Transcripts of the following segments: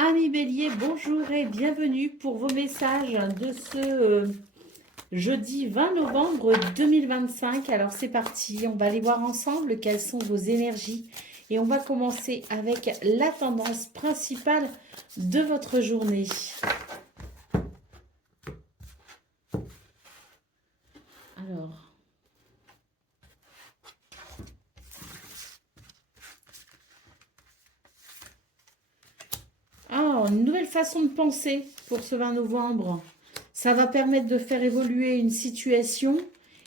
Amis Bélier, bonjour et bienvenue pour vos messages de ce jeudi 20 novembre 2025. Alors c'est parti, on va aller voir ensemble quelles sont vos énergies et on va commencer avec la tendance principale de votre journée. Alors, une nouvelle façon de penser pour ce 20 novembre. Ça va permettre de faire évoluer une situation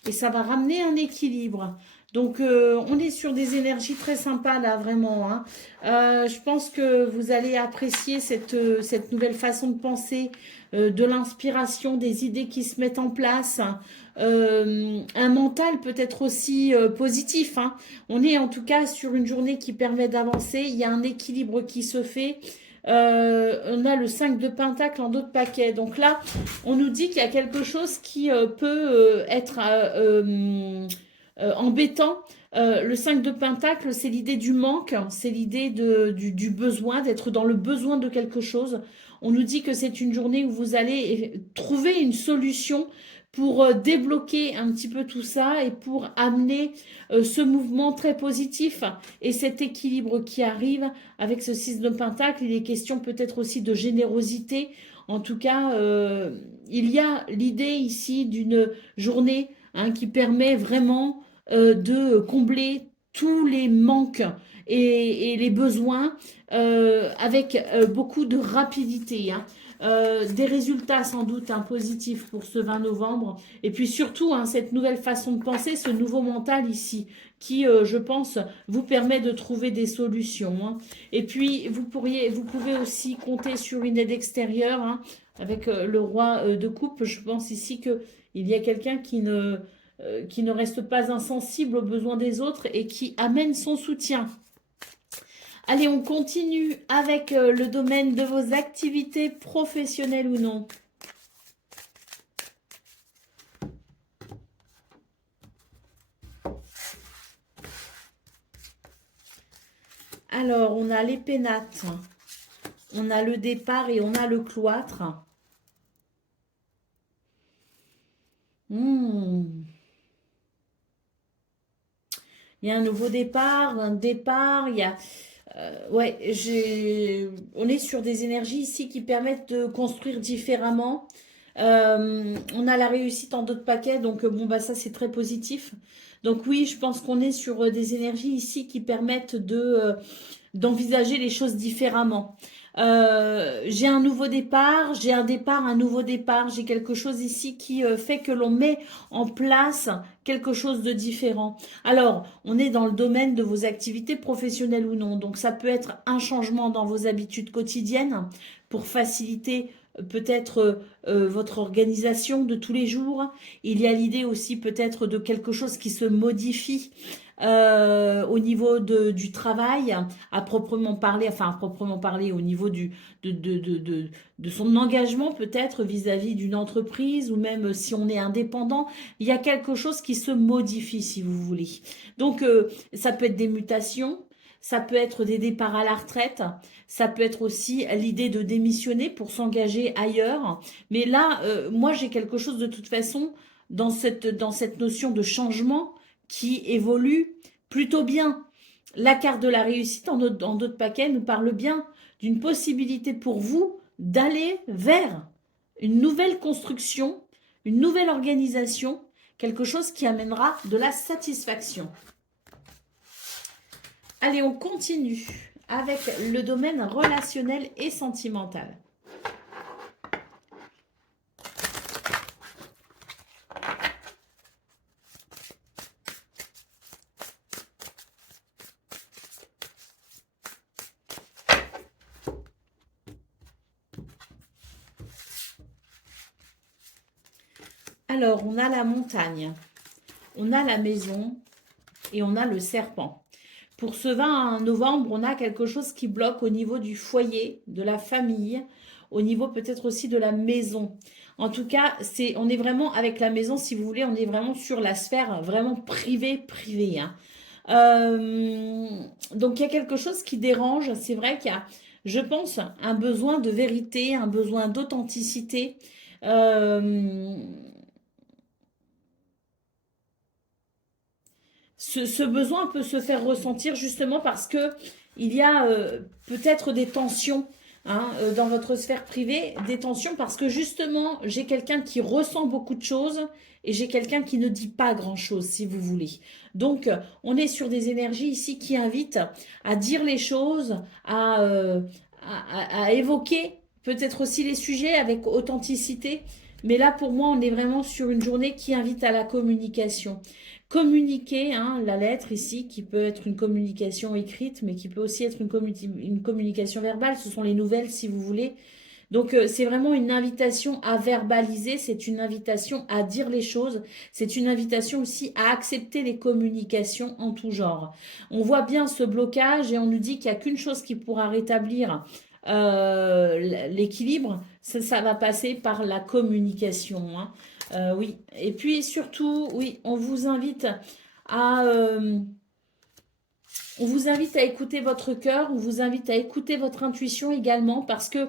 et ça va ramener un équilibre. Donc, on est sur des énergies très sympas là, vraiment, hein. Je pense que vous allez apprécier cette nouvelle façon de penser, de l'inspiration, des idées qui se mettent en place. Un mental peut-être aussi positif, hein. On est en tout cas sur une journée qui permet d'avancer. Il y a un équilibre qui se fait. On a le 5 de Pentacle en dos de paquet. Donc là, on nous dit qu'il y a quelque chose qui peut être embêtant. Le 5 de Pentacle, c'est l'idée du manque, c'est l'idée du besoin, d'être dans le besoin de quelque chose. On nous dit que c'est une journée où vous allez trouver une solution pour débloquer un petit peu tout ça et pour amener ce mouvement très positif et cet équilibre qui arrive avec ce 6 de Pentacle. Il est question peut-être aussi de générosité. En tout cas, il y a l'idée ici d'une journée qui permet vraiment de combler tous les manques et les besoins avec beaucoup de rapidité, hein. Des résultats sans doute positifs pour ce 20 novembre. Et puis surtout, cette nouvelle façon de penser, ce nouveau mental ici, qui, je pense, vous permet de trouver des solutions, hein. Et puis, vous pouvez aussi compter sur une aide extérieure, hein, avec le roi de coupe. Je pense ici qu'il y a quelqu'un qui ne reste pas insensible aux besoins des autres et qui amène son soutien. Allez, on continue avec le domaine de vos activités professionnelles ou non. Alors, on a les pénates, on a le départ et on a le cloître. Il y a un nouveau départ, il y a... ouais, on est sur des énergies ici qui permettent de construire différemment. On a la réussite en d'autres paquets, donc bon, bah ça c'est très positif. Donc oui, je pense qu'on est sur des énergies ici qui permettent d'envisager les choses différemment. J'ai un nouveau départ, j'ai un départ, un nouveau départ, j'ai quelque chose ici qui fait que l'on met en place quelque chose de différent. Alors, on est dans le domaine de vos activités professionnelles ou non, donc ça peut être un changement dans vos habitudes quotidiennes pour faciliter peut-être votre organisation de tous les jours. Il y a l'idée aussi peut-être de quelque chose qui se modifie au niveau du travail, à proprement parler, enfin à proprement parler au niveau de son engagement peut-être vis-à-vis d'une entreprise ou même si on est indépendant, il y a quelque chose qui se modifie si vous voulez. Donc ça peut être des mutations, ça peut être des départs à la retraite, ça peut être aussi l'idée de démissionner pour s'engager ailleurs. Mais là, moi j'ai quelque chose de toute façon dans cette notion de changement qui évolue plutôt bien. La carte de la réussite en d'autres paquets nous parle bien d'une possibilité pour vous d'aller vers une nouvelle construction, une nouvelle organisation, quelque chose qui amènera de la satisfaction. Allez, on continue avec le domaine relationnel et sentimental. Alors, on a la montagne, on a la maison et on a le serpent. Pour ce 20 novembre, on a quelque chose qui bloque au niveau du foyer, de la famille, au niveau peut-être aussi de la maison. En tout cas, on est vraiment avec la maison, si vous voulez, on est vraiment sur la sphère vraiment privée, hein. Donc il y a quelque chose qui dérange. C'est vrai qu'il y a je pense, un besoin de vérité, un besoin d'authenticité. Euh, ce besoin peut se faire ressentir justement parce que il y a peut-être des tensions dans votre sphère privée, des tensions parce que justement j'ai quelqu'un qui ressent beaucoup de choses et j'ai quelqu'un qui ne dit pas grand-chose, si vous voulez. Donc on est sur des énergies ici qui invitent à dire les choses, à évoquer peut-être aussi les sujets avec authenticité. Mais là, pour moi, on est vraiment sur une journée qui invite à la communication. Communiquer, la lettre ici, qui peut être une communication écrite, mais qui peut aussi être une communication verbale. Ce sont les nouvelles, si vous voulez. Donc, c'est vraiment une invitation à verbaliser, c'est une invitation à dire les choses, c'est une invitation aussi à accepter les communications en tout genre. On voit bien ce blocage et on nous dit qu'il n'y a qu'une chose qui pourra rétablir l'équilibre, ça va passer par la communication. Oui, et puis surtout, oui, on vous invite à écouter votre cœur, on vous invite à écouter votre intuition également, parce que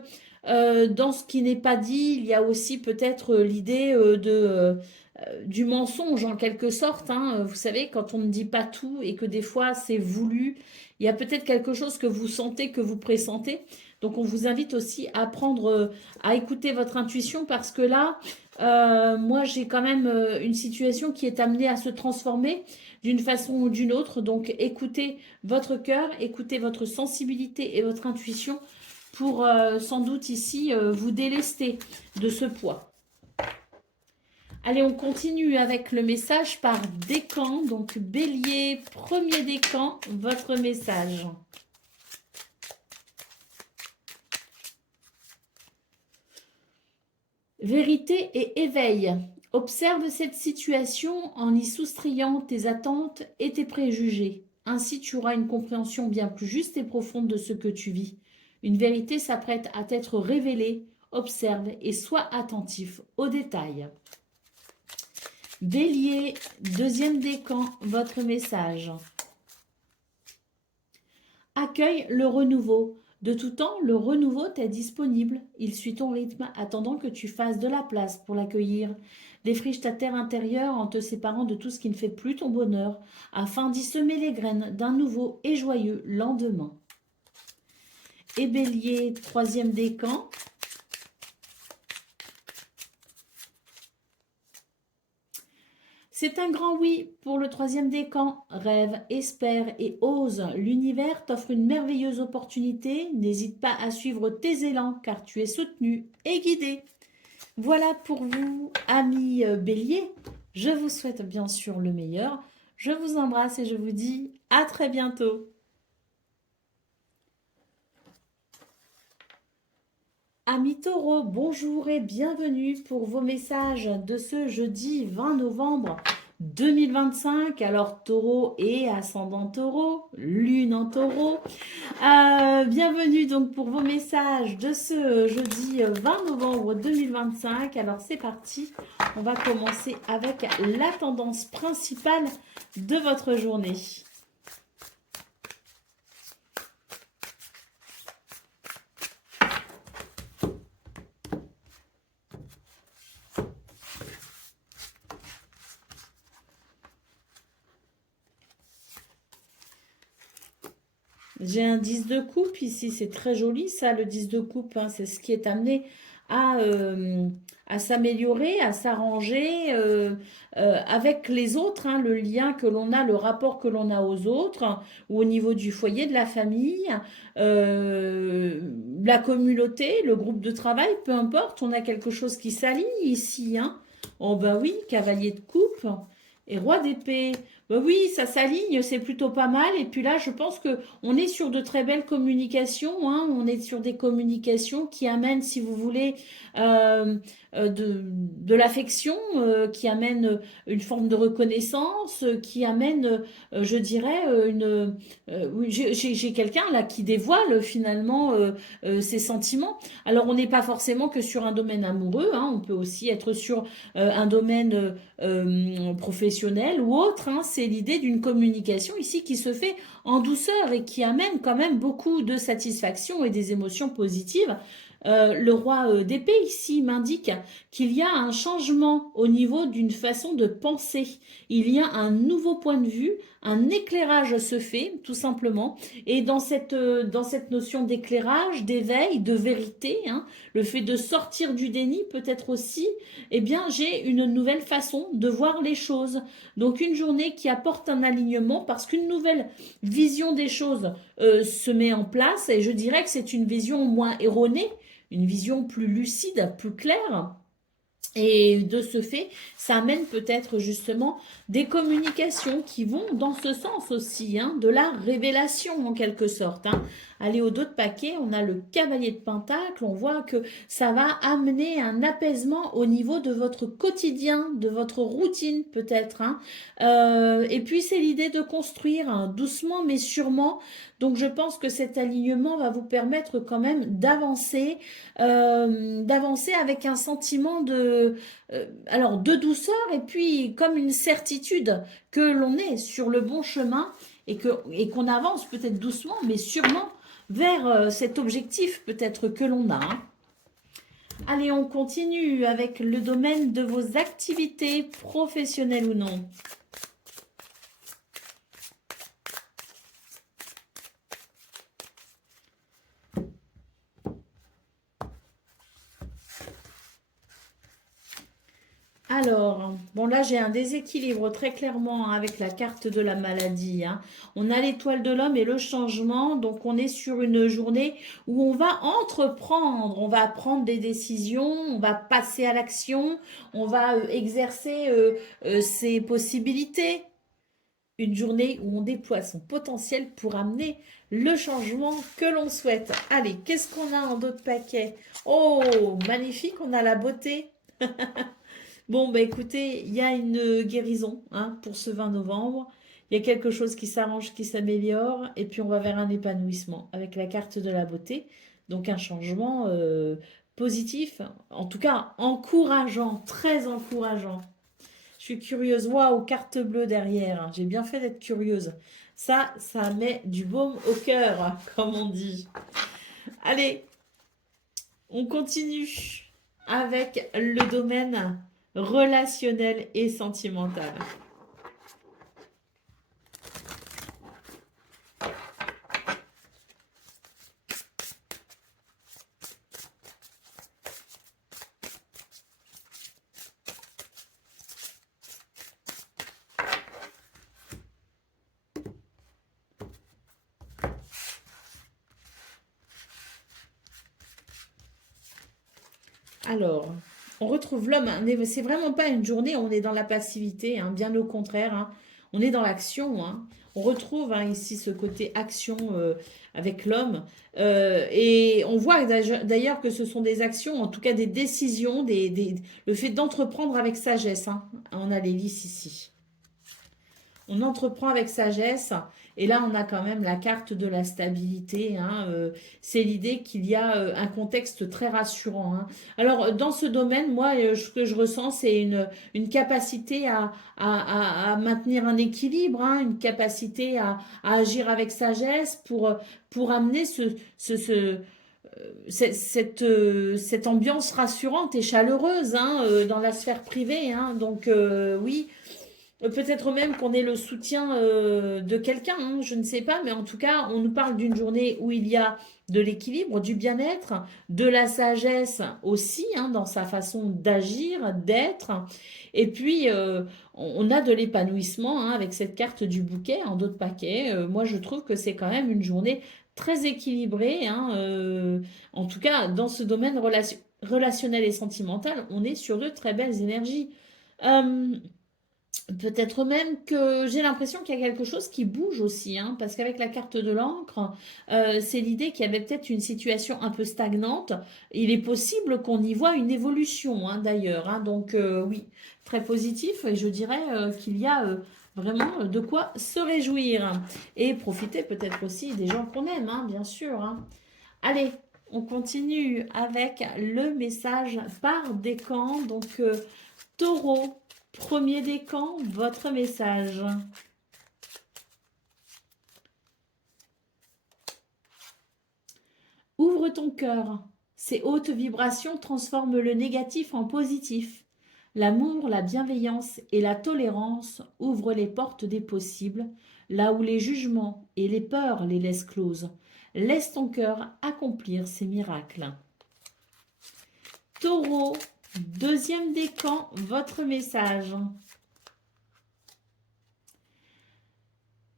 dans ce qui n'est pas dit, il y a aussi peut-être l'idée du mensonge en quelque sorte. Vous savez, quand on ne dit pas tout et que des fois c'est voulu, il y a peut-être quelque chose que vous sentez, que vous pressentez. Donc on vous invite aussi à à écouter votre intuition parce que là, moi j'ai quand même une situation qui est amenée à se transformer d'une façon ou d'une autre. Donc écoutez votre cœur, écoutez votre sensibilité et votre intuition pour sans doute ici vous délester de ce poids. Allez, on continue avec le message par décan. Donc Bélier, premier décan, votre message. Vérité et éveil. Observe cette situation en y soustrayant tes attentes et tes préjugés. Ainsi, tu auras une compréhension bien plus juste et profonde de ce que tu vis. Une vérité s'apprête à t'être révélée. Observe et sois attentif aux détails. Bélier, deuxième décan, votre message. Accueille le renouveau. De tout temps, le renouveau t'est disponible. Il suit ton rythme, attendant que tu fasses de la place pour l'accueillir. Défriche ta terre intérieure en te séparant de tout ce qui ne fait plus ton bonheur, afin d'y semer les graines d'un nouveau et joyeux lendemain. Et Bélier, troisième décan. C'est un grand oui pour le troisième décan. Rêve, espère et ose. L'univers t'offre une merveilleuse opportunité. N'hésite pas à suivre tes élans car tu es soutenu et guidé. Voilà pour vous, amis Bélier. Je vous souhaite bien sûr le meilleur. Je vous embrasse et je vous dis à très bientôt. Amis Taureaux, bonjour et bienvenue pour vos messages de ce jeudi 20 novembre 2025. Alors Taureau et ascendant Taureau, lune en Taureau. Bienvenue donc pour vos messages de ce jeudi 20 novembre 2025. Alors c'est parti, on va commencer avec la tendance principale de votre journée. J'ai un 10 de coupe ici, c'est très joli ça, le 10 de coupe, c'est ce qui est amené à s'améliorer, à s'arranger avec les autres, le lien que l'on a, le rapport que l'on a aux autres, ou au niveau du foyer, de la famille, la communauté, le groupe de travail, peu importe, on a quelque chose qui s'aligne ici. Oh ben oui, cavalier de coupe et roi d'épée. Oui, ça s'aligne, c'est plutôt pas mal. Et puis là, je pense que on est sur de très belles communications. On est sur des communications qui amènent, si vous voulez, de l'affection, qui amènent une forme de reconnaissance, qui amène, je dirais, oui, j'ai quelqu'un là qui dévoile finalement ses sentiments. Alors, on n'est pas forcément que sur un domaine amoureux. On peut aussi être sur un domaine professionnel ou autre. c'est l'idée d'une communication ici qui se fait en douceur et qui amène quand même beaucoup de satisfaction et des émotions positives. Le roi d'épée ici m'indique qu'il y a un changement au niveau d'une façon de penser. Il y a un nouveau point de vue, un éclairage se fait tout simplement. Et dans cette notion d'éclairage, d'éveil, de vérité, hein, le fait de sortir du déni peut-être aussi, eh bien j'ai une nouvelle façon de voir les choses. Donc une journée qui apporte un alignement parce qu'une nouvelle vision des choses se met en place et je dirais que c'est une vision moins erronée, une vision plus lucide, plus claire. Et de ce fait, ça amène peut-être justement des communications qui vont dans ce sens aussi, hein, de la révélation en quelque sorte. Hein. Allez, au dos de paquet, on a le cavalier de pentacle, on voit que ça va amener un apaisement au niveau de votre quotidien, de votre routine peut-être. Hein. Et puis c'est l'idée de construire hein, doucement mais sûrement. Donc je pense que cet alignement va vous permettre quand même d'avancer avec un sentiment alors de douceur et puis comme une certitude que l'on est sur le bon chemin et qu'on avance peut-être doucement mais sûrement vers cet objectif peut-être que l'on a. Hein. Allez, on continue avec le domaine de vos activités professionnelles ou non. Alors, bon là j'ai un déséquilibre très clairement hein, avec la carte de la maladie. Hein. On a l'étoile de l'homme et le changement, donc on est sur une journée où on va entreprendre, on va prendre des décisions, on va passer à l'action, on va exercer ses possibilités. Une journée où on déploie son potentiel pour amener le changement que l'on souhaite. Allez, qu'est-ce qu'on a en d'autres paquets? Oh, magnifique, on a la beauté. Bon, bah écoutez, il y a une guérison hein, pour ce 20 novembre. Il y a quelque chose qui s'arrange, qui s'améliore. Et puis, on va vers un épanouissement avec la carte de la beauté. Donc, un changement positif. En tout cas, encourageant, très encourageant. Je suis curieuse. Waouh, carte bleue derrière. J'ai bien fait d'être curieuse. Ça met du baume au cœur, comme on dit. Allez, on continue avec le domaine relationnel et sentimental. Alors, on retrouve l'homme. C'est vraiment pas une journée où on est dans la passivité, hein, bien au contraire. Hein, on est dans l'action. Hein. On retrouve hein, ici ce côté action avec l'homme. Et on voit d'ailleurs que ce sont des actions, en tout cas des décisions, le fait d'entreprendre avec sagesse. Hein. On a l'hélice ici. On entreprend avec sagesse. Et là, on a quand même la carte de la stabilité. Hein, c'est l'idée qu'il y a un contexte très rassurant. Hein. Alors, dans ce domaine, moi, ce que je ressens, c'est une capacité à maintenir un équilibre, hein, une capacité à agir avec sagesse pour amener cette ambiance rassurante et chaleureuse hein, dans la sphère privée. Hein. Donc, oui. Peut-être même qu'on ait le soutien de quelqu'un, hein, je ne sais pas, mais en tout cas, on nous parle d'une journée où il y a de l'équilibre, du bien-être, de la sagesse aussi, hein, dans sa façon d'agir, d'être. Et puis, on a de l'épanouissement hein, avec cette carte du bouquet en d'autres paquets. Moi, je trouve que c'est quand même une journée très équilibrée. Hein, en tout cas, dans ce domaine relationnel et sentimental, on est sur de très belles énergies. Euh, Peut-être même que j'ai l'impression qu'il y a quelque chose qui bouge aussi, hein, parce qu'avec la carte de l'encre, c'est l'idée qu'il y avait peut-être une situation un peu stagnante. Il est possible qu'on y voit une évolution, hein, d'ailleurs. Hein, donc oui, très positif, et je dirais qu'il y a vraiment de quoi se réjouir. Et profiter peut-être aussi des gens qu'on aime, hein, bien sûr. Hein. Allez, on continue avec le message par décan. Donc, taureau. Premier décan, votre message. Ouvre ton cœur. Ces hautes vibrations transforment le négatif en positif. L'amour, la bienveillance et la tolérance ouvrent les portes des possibles, là où les jugements et les peurs les laissent closes. Laisse ton cœur accomplir ces miracles. Taureau, deuxième décan, votre message.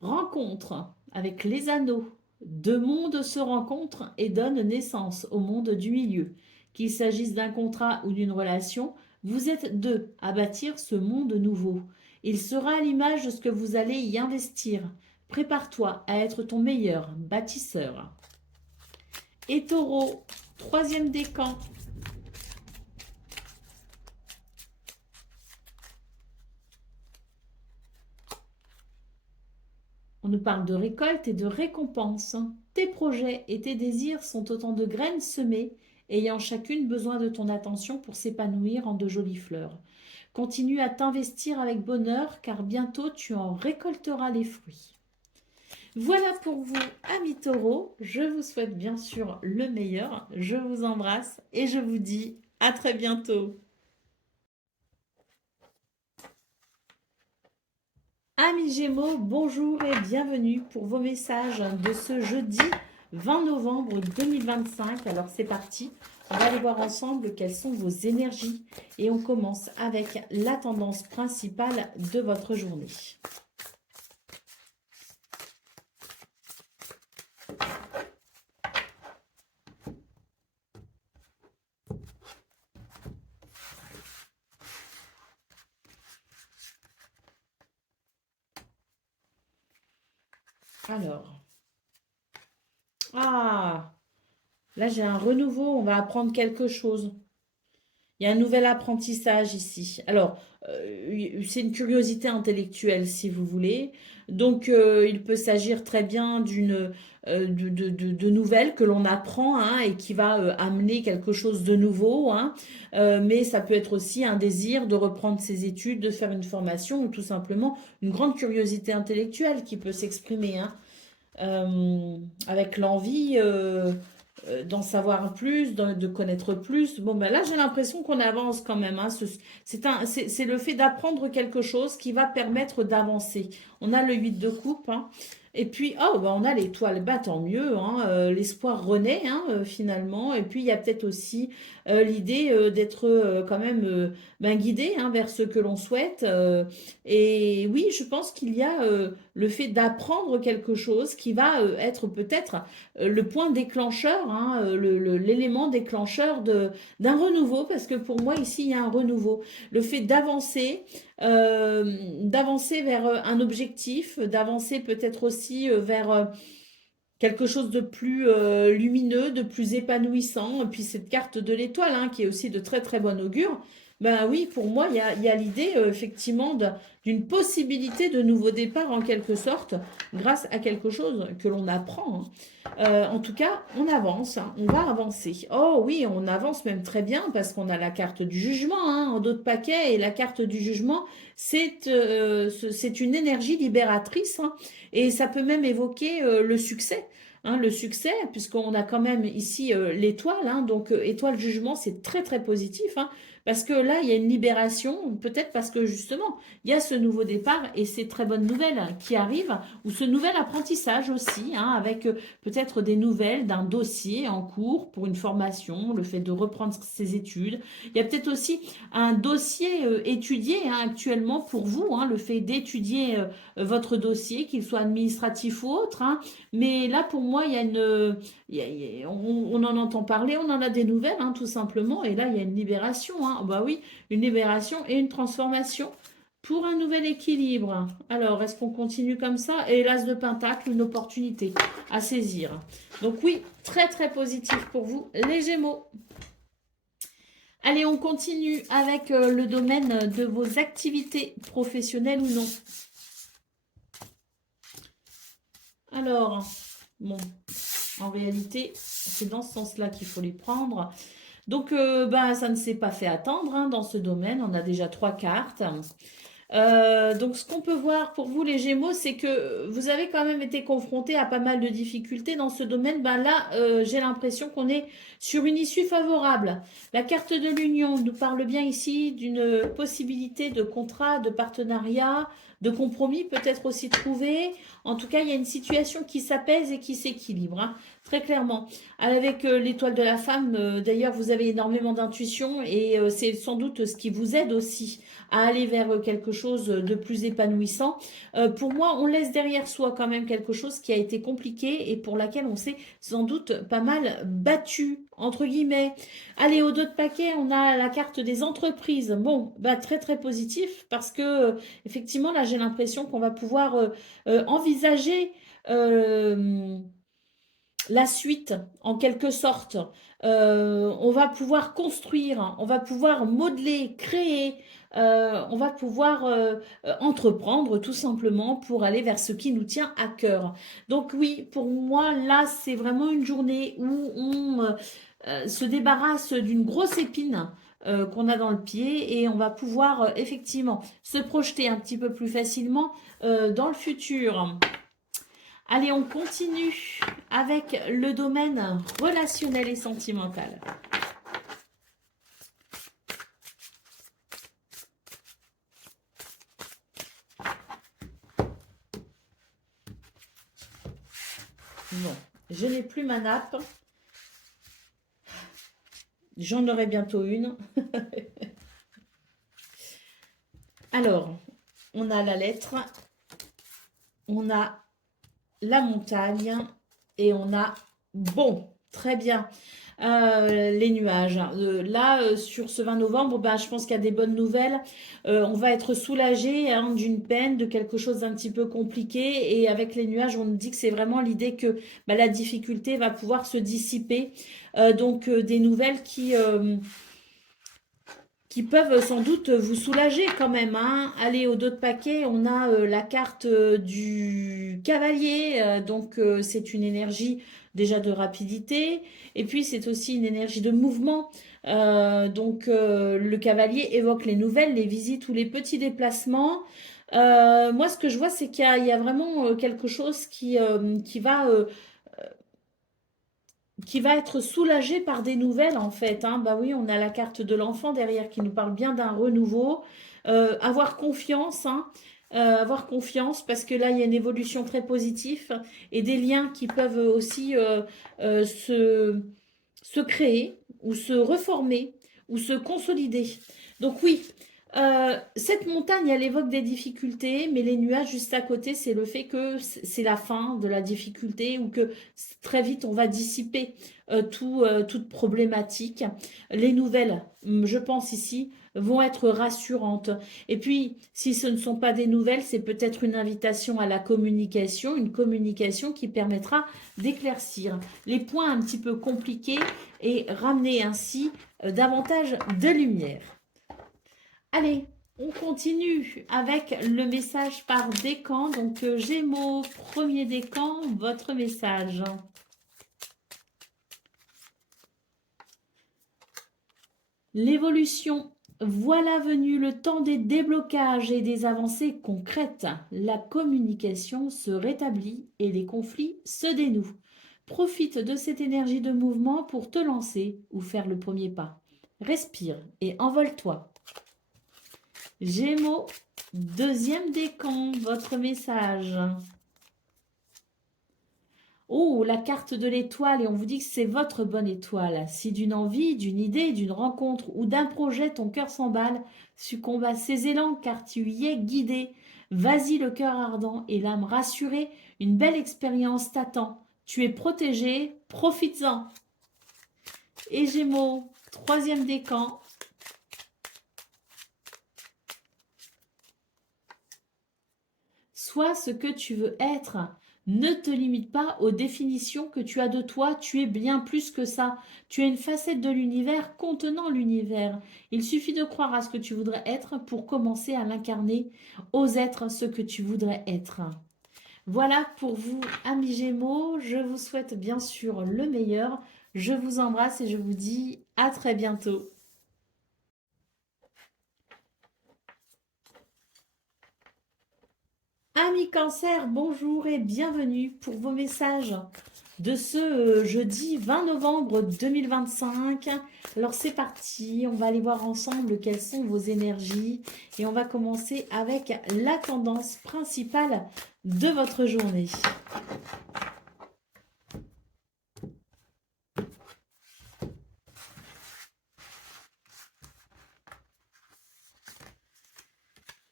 Rencontre avec les anneaux. Deux mondes se rencontrent et donnent naissance au monde du milieu. Qu'il s'agisse d'un contrat ou d'une relation, vous êtes deux à bâtir ce monde nouveau. Il sera à l'image de ce que vous allez y investir. Prépare-toi à être ton meilleur bâtisseur. Et Taureau, troisième décan. On nous parle de récolte et de récompense. Tes projets et tes désirs sont autant de graines semées, ayant chacune besoin de ton attention pour s'épanouir en de jolies fleurs. Continue à t'investir avec bonheur, car bientôt tu en récolteras les fruits. Voilà pour vous, amis taureaux. Je vous souhaite bien sûr le meilleur. Je vous embrasse et je vous dis à très bientôt. Amis Gémeaux, bonjour et bienvenue pour vos messages de ce jeudi 20 novembre 2025. Alors c'est parti, on va aller voir ensemble quelles sont vos énergies et on commence avec la tendance principale de votre journée. Alors, là j'ai un renouveau, on va apprendre quelque chose. Il y a un nouvel apprentissage ici. Alors, c'est une curiosité intellectuelle, si vous voulez. Donc, il peut s'agir très bien de nouvelles que l'on apprend hein, et qui va amener quelque chose de nouveau. Hein. Mais ça peut être aussi un désir de reprendre ses études, de faire une formation ou tout simplement une grande curiosité intellectuelle qui peut s'exprimer. Hein. Avec l'envie d'en savoir plus, de connaître plus. Bon, ben là, j'ai l'impression qu'on avance quand même. Hein. C'est le fait d'apprendre quelque chose qui va permettre d'avancer. On a le 8 de coupe. Hein. Et puis, oh, ben on a l'étoile. Bah, tant mieux. Hein. L'espoir renaît, hein, finalement. Et puis, il y a peut-être aussi l'idée d'être quand même ben, guidé hein, vers ce que l'on souhaite. Et oui, je pense qu'il y a le fait d'apprendre quelque chose qui va être peut-être le point déclencheur, hein, l'élément déclencheur d'un renouveau, parce que pour moi ici il y a un renouveau. Le fait d'avancer vers un objectif, d'avancer peut-être aussi vers quelque chose de plus lumineux, de plus épanouissant. Et puis cette carte de l'étoile, hein, qui est aussi de très très bon augure, ben oui, pour moi, il y a l'idée effectivement d'une possibilité de nouveau départ en quelque sorte, grâce à quelque chose que l'on apprend. Hein. En tout cas, on avance, hein, on va avancer. Oh oui, on avance même très bien parce qu'on a la carte du jugement hein, en dos de paquet et la carte du jugement, c'est une énergie libératrice hein, et ça peut même évoquer le succès. Hein, le succès, puisqu'on a quand même ici l'étoile, hein, donc étoile jugement, c'est très très positif, hein, parce que là, il y a une libération, peut-être parce que justement, il y a ce nouveau départ et ces très bonnes nouvelles qui arrivent, ou ce nouvel apprentissage aussi, hein, avec peut-être des nouvelles d'un dossier en cours pour une formation, le fait de reprendre ses études. Il y a peut-être aussi un dossier étudié hein, actuellement pour vous, hein, le fait d'étudier votre dossier, qu'il soit administratif ou autre. Hein, mais là, pour moi, il y a une, on en entend parler, on en a des nouvelles, hein, tout simplement. Et là, il y a une libération. Hein. Bah oui, une libération et une transformation pour un nouvel équilibre. Alors, est-ce qu'on continue comme ça? Et l'as de Pentacle, une opportunité à saisir. Donc oui, très très positif pour vous, les Gémeaux. Allez, on continue avec le domaine de vos activités professionnelles ou non. Alors, bon, en réalité, c'est dans ce sens-là qu'il faut les prendre. Donc, ben, ça ne s'est pas fait attendre hein, dans ce domaine. On a déjà 3 cartes. Donc, ce qu'on peut voir pour vous, les Gémeaux, c'est que vous avez quand même été confrontés à pas mal de difficultés dans ce domaine. Ben là, j'ai l'impression qu'on est sur une issue favorable. La carte de l'union nous parle bien ici d'une possibilité de contrat, de partenariat, de compromis peut-être aussi trouvé. En tout cas, il y a une situation qui s'apaise et qui s'équilibre, hein, très clairement. Avec l'étoile de la femme, d'ailleurs, vous avez énormément d'intuition et c'est sans doute ce qui vous aide aussi à aller vers quelque chose de plus épanouissant. Pour moi, on laisse derrière soi quand même quelque chose qui a été compliqué et pour laquelle on s'est sans doute pas mal battu, entre guillemets. Allez, au dos de paquet, on a la carte des entreprises. Bon, bah, très très positif parce que effectivement, là, j'ai l'impression qu'on va pouvoir envisager la suite, en quelque sorte. On va pouvoir construire, on va pouvoir modeler, créer, on va pouvoir entreprendre tout simplement pour aller vers ce qui nous tient à cœur. Donc oui, pour moi, là, c'est vraiment une journée où on se débarrasse d'une grosse épine qu'on a dans le pied et on va pouvoir effectivement se projeter un petit peu plus facilement dans le futur. Allez, on continue avec le domaine relationnel et sentimental. Non, je n'ai plus ma nappe. J'en aurai bientôt une. Alors, on a la lettre, on a la montagne et on a bon, très bien. Les nuages. Là, sur ce 20 novembre, ben, je pense qu'il y a des bonnes nouvelles. On va être soulagé hein, d'une peine, de quelque chose d'un petit peu compliqué. Et avec les nuages, on nous dit que c'est vraiment l'idée que ben, la difficulté va pouvoir se dissiper. Donc, des nouvelles qui peuvent sans doute vous soulager quand même. Hein. Allez, au dos de paquet, on a la carte du cavalier. Donc, c'est une énergie déjà de rapidité. Et puis, c'est aussi une énergie de mouvement. Donc, le cavalier évoque les nouvelles, les visites ou les petits déplacements. Moi, ce que je vois, c'est qu'il y a vraiment quelque chose qui va être soulagé par des nouvelles en fait. Hein. Bah oui, on a la carte de l'enfant derrière qui nous parle bien d'un renouveau. Avoir confiance, hein. Avoir confiance parce que là, il y a une évolution très positive et des liens qui peuvent aussi se créer ou se reformer ou se consolider. Donc oui, cette montagne, elle évoque des difficultés, mais les nuages juste à côté, c'est le fait que c'est la fin de la difficulté ou que très vite on va dissiper toute problématique. Les nouvelles, je pense ici, vont être rassurantes. Et puis, si ce ne sont pas des nouvelles, c'est peut-être une invitation à la communication, une communication qui permettra d'éclaircir les points un petit peu compliqués et ramener ainsi davantage de lumière. Allez, on continue avec le message par décan. Donc, Gémeaux, premier décan, votre message. L'évolution. Voilà venu le temps des déblocages et des avancées concrètes. La communication se rétablit et les conflits se dénouent. Profite de cette énergie de mouvement pour te lancer ou faire le premier pas. Respire et envole-toi. Gémeaux, deuxième décan, votre message. Oh, la carte de l'étoile, et on vous dit que c'est votre bonne étoile. Si d'une envie, d'une idée, d'une rencontre ou d'un projet, ton cœur s'emballe, succombe à ces élans car tu y es guidé. Vas-y le cœur ardent et l'âme rassurée, une belle expérience t'attend. Tu es protégé, profites-en. Et Gémeaux, troisième décan. Sois ce que tu veux être. Ne te limite pas aux définitions que tu as de toi, tu es bien plus que ça. Tu es une facette de l'univers contenant l'univers. Il suffit de croire à ce que tu voudrais être pour commencer à l'incarner. Ose être ce que tu voudrais être. Voilà pour vous, amis Gémeaux. Je vous souhaite bien sûr le meilleur. Je vous embrasse et je vous dis à très bientôt. Amis Cancer, bonjour et bienvenue pour vos messages de ce jeudi 20 novembre 2025. Alors c'est parti, on va aller voir ensemble quelles sont vos énergies et on va commencer avec la tendance principale de votre journée.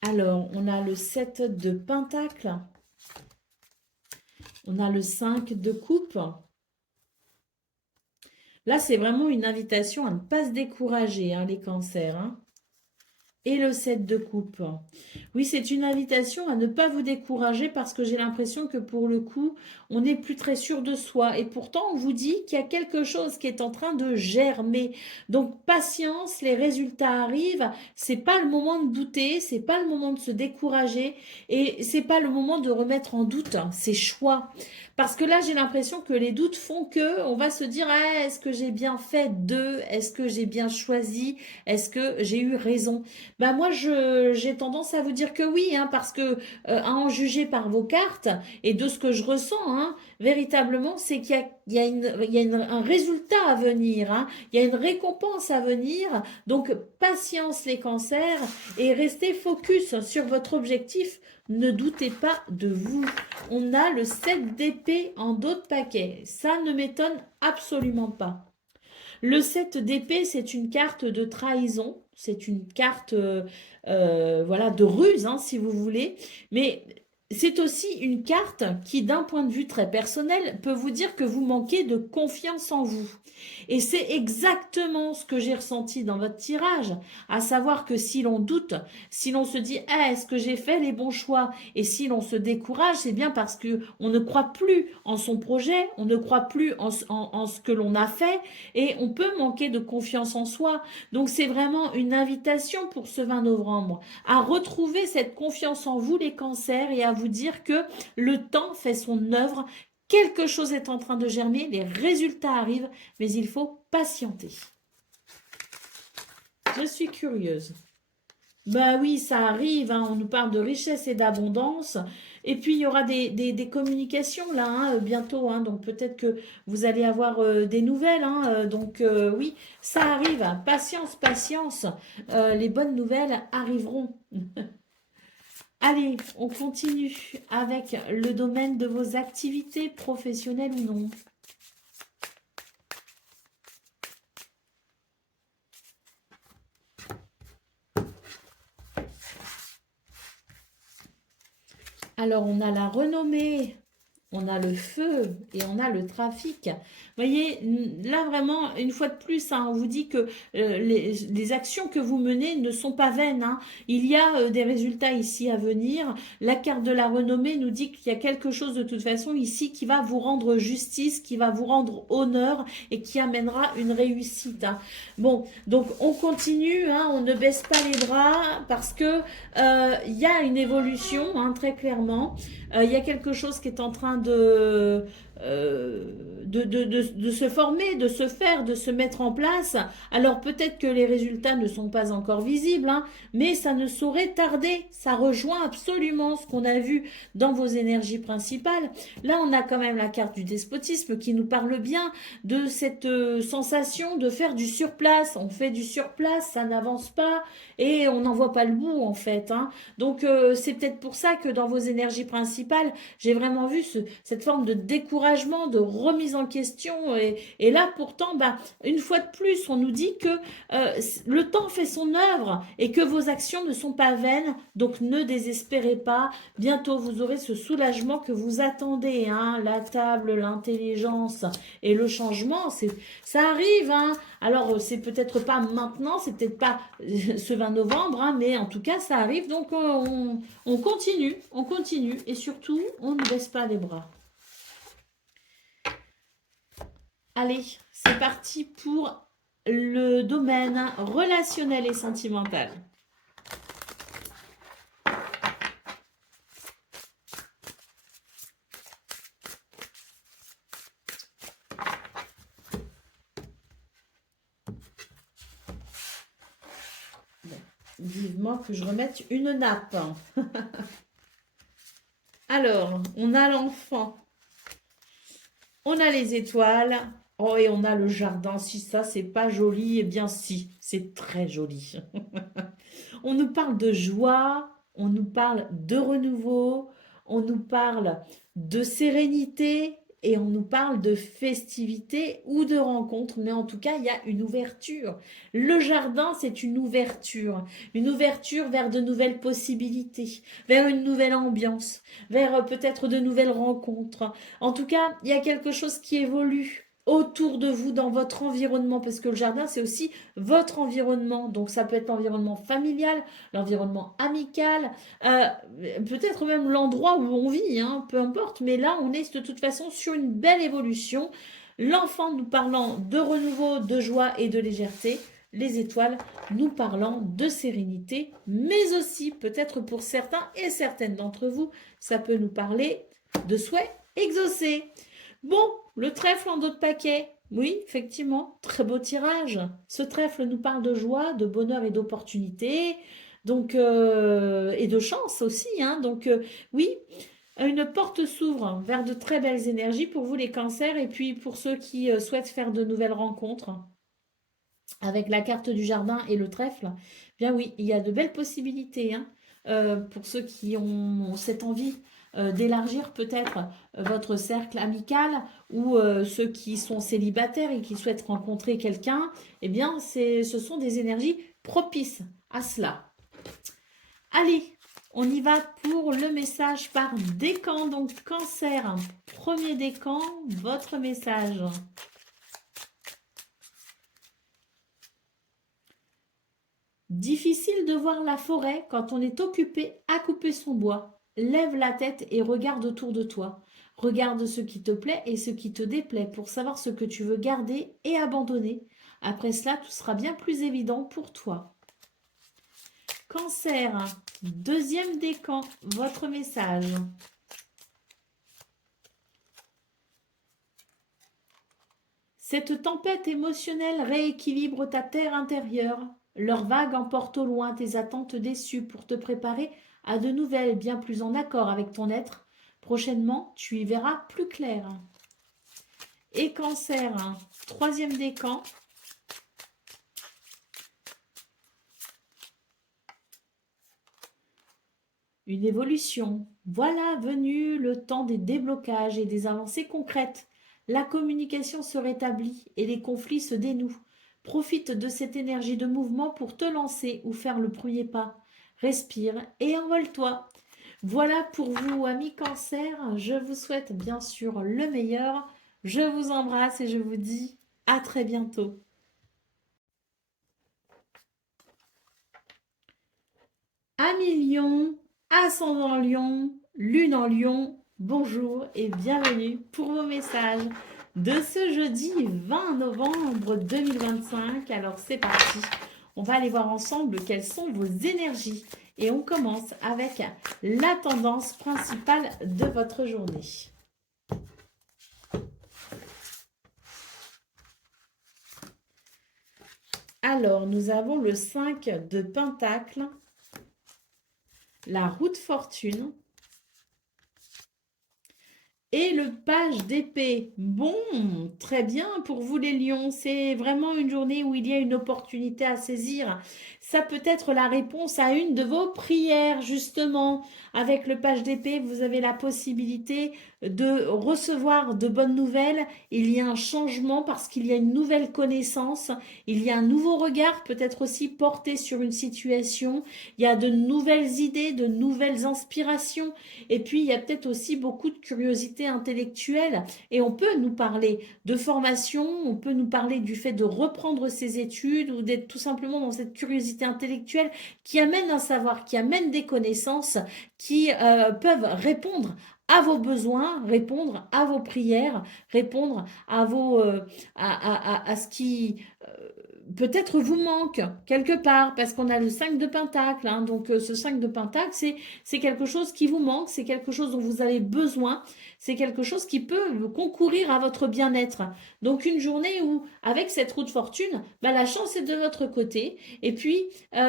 Alors, on a le 7 de Pentacle, on a le 5 de Coupe. Là, c'est vraiment une invitation à ne pas se décourager, hein, les cancers, hein. Et le 7 de coupe. Oui, c'est une invitation à ne pas vous décourager parce que j'ai l'impression que pour le coup, on n'est plus très sûr de soi. Et pourtant, on vous dit qu'il y a quelque chose qui est en train de germer. Donc, patience, les résultats arrivent. C'est pas le moment de douter, c'est pas le moment de se décourager et c'est pas le moment de remettre en doute ses choix. Parce que là, j'ai l'impression que les doutes font que on va se dire, ah, est-ce que j'ai bien fait de, est-ce que j'ai bien choisi, est-ce que j'ai eu raison? Bah moi, j'ai tendance à vous dire que oui, hein, parce que à en juger par vos cartes et de ce que je ressens, hein, véritablement, c'est qu'il y a un résultat à venir, hein, il y a une récompense à venir. Donc, patience les cancers et restez focus sur votre objectif. Ne doutez pas de vous. On a le 7 d'épée en dos de paquet. Ça ne m'étonne absolument pas. Le 7 d'épée, c'est une carte de trahison, c'est une carte voilà, de ruse, hein, si vous voulez, mais c'est aussi une carte qui, d'un point de vue très personnel, peut vous dire que vous manquez de confiance en vous. Et c'est exactement ce que j'ai ressenti dans votre tirage, à savoir que si l'on doute, si l'on se dit ah, est-ce que j'ai fait les bons choix, et si l'on se décourage, c'est bien parce que on ne croit plus en son projet, on ne croit plus en ce que l'on a fait, et on peut manquer de confiance en soi. Donc c'est vraiment une invitation pour ce 20 novembre à retrouver cette confiance en vous les cancers et à vous dire que le temps fait son œuvre. Quelque chose est en train de germer, les résultats arrivent, mais il faut patienter. Je suis curieuse. Bah oui, ça arrive, hein, on nous parle de richesse et d'abondance. Et puis, il y aura des communications là, hein, bientôt. Hein, donc, peut-être que vous allez avoir des nouvelles. Hein, donc, oui, ça arrive. Patience, patience. Les bonnes nouvelles arriveront. Allez, on continue avec le domaine de vos activités professionnelles ou non. Alors, on a la renommée, on a le feu et on a le trafic. Vous voyez, là vraiment, une fois de plus, hein, on vous dit que les actions que vous menez ne sont pas vaines. Hein. Il y a des résultats ici à venir. La carte de la renommée nous dit qu'il y a quelque chose de toute façon ici qui va vous rendre justice, qui va vous rendre honneur et qui amènera une réussite. Hein. Bon, donc on continue, hein, on ne baisse pas les bras parce que il y a une évolution, hein, très clairement. Il y a quelque chose qui est en train de se former, de se faire, de se mettre en place. Alors peut-être que les résultats ne sont pas encore visibles, hein, mais ça ne saurait tarder. Ça rejoint absolument ce qu'on a vu dans vos énergies principales. Là, on a quand même la carte du despotisme qui nous parle bien de cette sensation de faire du surplace. On fait du surplace, ça n'avance pas et on n'en voit pas le bout en fait. Hein. Donc c'est peut-être pour ça que dans vos énergies principales, j'ai vraiment vu cette forme de découragement, de remise en question. Et là, pourtant, bah, une fois de plus, on nous dit que le temps fait son œuvre et que vos actions ne sont pas vaines. Donc ne désespérez pas. Bientôt, vous aurez ce soulagement que vous attendez. Hein, la table, l'intelligence et le changement, ça arrive. Hein. Alors, c'est peut-être pas maintenant, c'est peut-être pas ce 20 novembre, hein, mais en tout cas, ça arrive. Donc, on continue. Et surtout, on ne baisse pas les bras. Allez, c'est parti pour le domaine relationnel et sentimental. Vivement que je remette une nappe. Alors, on a l'enfant, on a les étoiles, oh, et on a le jardin. Si ça, c'est pas joli, eh bien si, c'est très joli. On nous parle de joie, on nous parle de renouveau, on nous parle de sérénité et on nous parle de festivité ou de rencontre. Mais en tout cas, il y a une ouverture. Le jardin, c'est une ouverture vers de nouvelles possibilités, vers une nouvelle ambiance, vers peut-être de nouvelles rencontres. En tout cas, il y a quelque chose qui évolue autour de vous dans votre environnement parce que le jardin c'est aussi votre environnement. Donc ça peut être l'environnement familial, l'environnement amical, euh, peut-être même l'endroit où on vit, hein, peu importe. Mais là, on est de toute façon sur une belle évolution. L'enfant nous parlant de renouveau, de joie et de légèreté. Les étoiles nous parlant de sérénité, mais aussi peut-être pour certains et certaines d'entre vous, ça peut nous parler de souhaits exaucés. Bon, le trèfle en dos de paquet. Oui, effectivement, très beau tirage. Ce trèfle nous parle de joie, de bonheur et d'opportunité, donc et de chance aussi, hein. Donc oui, une porte s'ouvre vers de très belles énergies pour vous les cancers et puis pour ceux qui souhaitent faire de nouvelles rencontres avec la carte du jardin et le trèfle. Bien oui, il y a de belles possibilités, hein, pour ceux qui ont cette envie d'élargir peut-être votre cercle amical ou ceux qui sont célibataires et qui souhaitent rencontrer quelqu'un, eh bien, ce sont des énergies propices à cela. Allez, on y va pour le message par décan. Donc, cancer, premier décan, votre message. Difficile de voir la forêt quand on est occupé à couper son bois. Lève la tête et regarde autour de toi. Regarde ce qui te plaît et ce qui te déplaît pour savoir ce que tu veux garder et abandonner. Après cela, tout sera bien plus évident pour toi. Cancer, deuxième décan, votre message. Cette tempête émotionnelle rééquilibre ta terre intérieure. Leurs vagues emportent au loin tes attentes déçues pour te préparer à de nouvelles bien plus en accord avec ton être. Prochainement, tu y verras plus clair. Et cancer, troisième décan. Une évolution. Voilà venu le temps des déblocages et des avancées concrètes. La communication se rétablit et les conflits se dénouent. Profite de cette énergie de mouvement pour te lancer ou faire le premier pas. Respire et envole-toi. Voilà pour vous, amis Cancer. Je vous souhaite bien sûr le meilleur. Je vous embrasse et je vous dis à très bientôt. Amis Lion, ascendant Lion, lune en Lion, bonjour et bienvenue pour vos messages de ce jeudi 20 novembre 2025. Alors c'est parti, on va aller voir ensemble quelles sont vos énergies et on commence avec la tendance principale de votre journée. Alors nous avons le 5 de Pentacle, la roue de fortune et le page d'épée. Bon, très bien pour vous les lions. C'est vraiment une journée où il y a une opportunité à saisir. Ça peut être la réponse à une de vos prières, justement. Avec le page d'épée, vous avez la possibilité de recevoir de bonnes nouvelles. Il y a un changement parce qu'il y a une nouvelle connaissance. Il y a un nouveau regard, peut-être aussi porté sur une situation. Il y a de nouvelles idées, de nouvelles inspirations. Et puis, il y a peut-être aussi beaucoup de curiosité intellectuelle. Et on peut nous parler de formation, on peut nous parler du fait de reprendre ses études ou d'être tout simplement dans cette curiosité intellectuelle qui amène un savoir, qui amène des connaissances qui peuvent répondre à vos besoins, répondre à vos prières, répondre à vos à ce qui peut-être vous manque quelque part, parce qu'on a le 5 de Pentacle, hein, donc ce 5 de Pentacle, c'est quelque chose qui vous manque, c'est quelque chose dont vous avez besoin, c'est quelque chose qui peut concourir à votre bien-être. Donc une journée où, avec cette roue de fortune, bah, la chance est de votre côté, et puis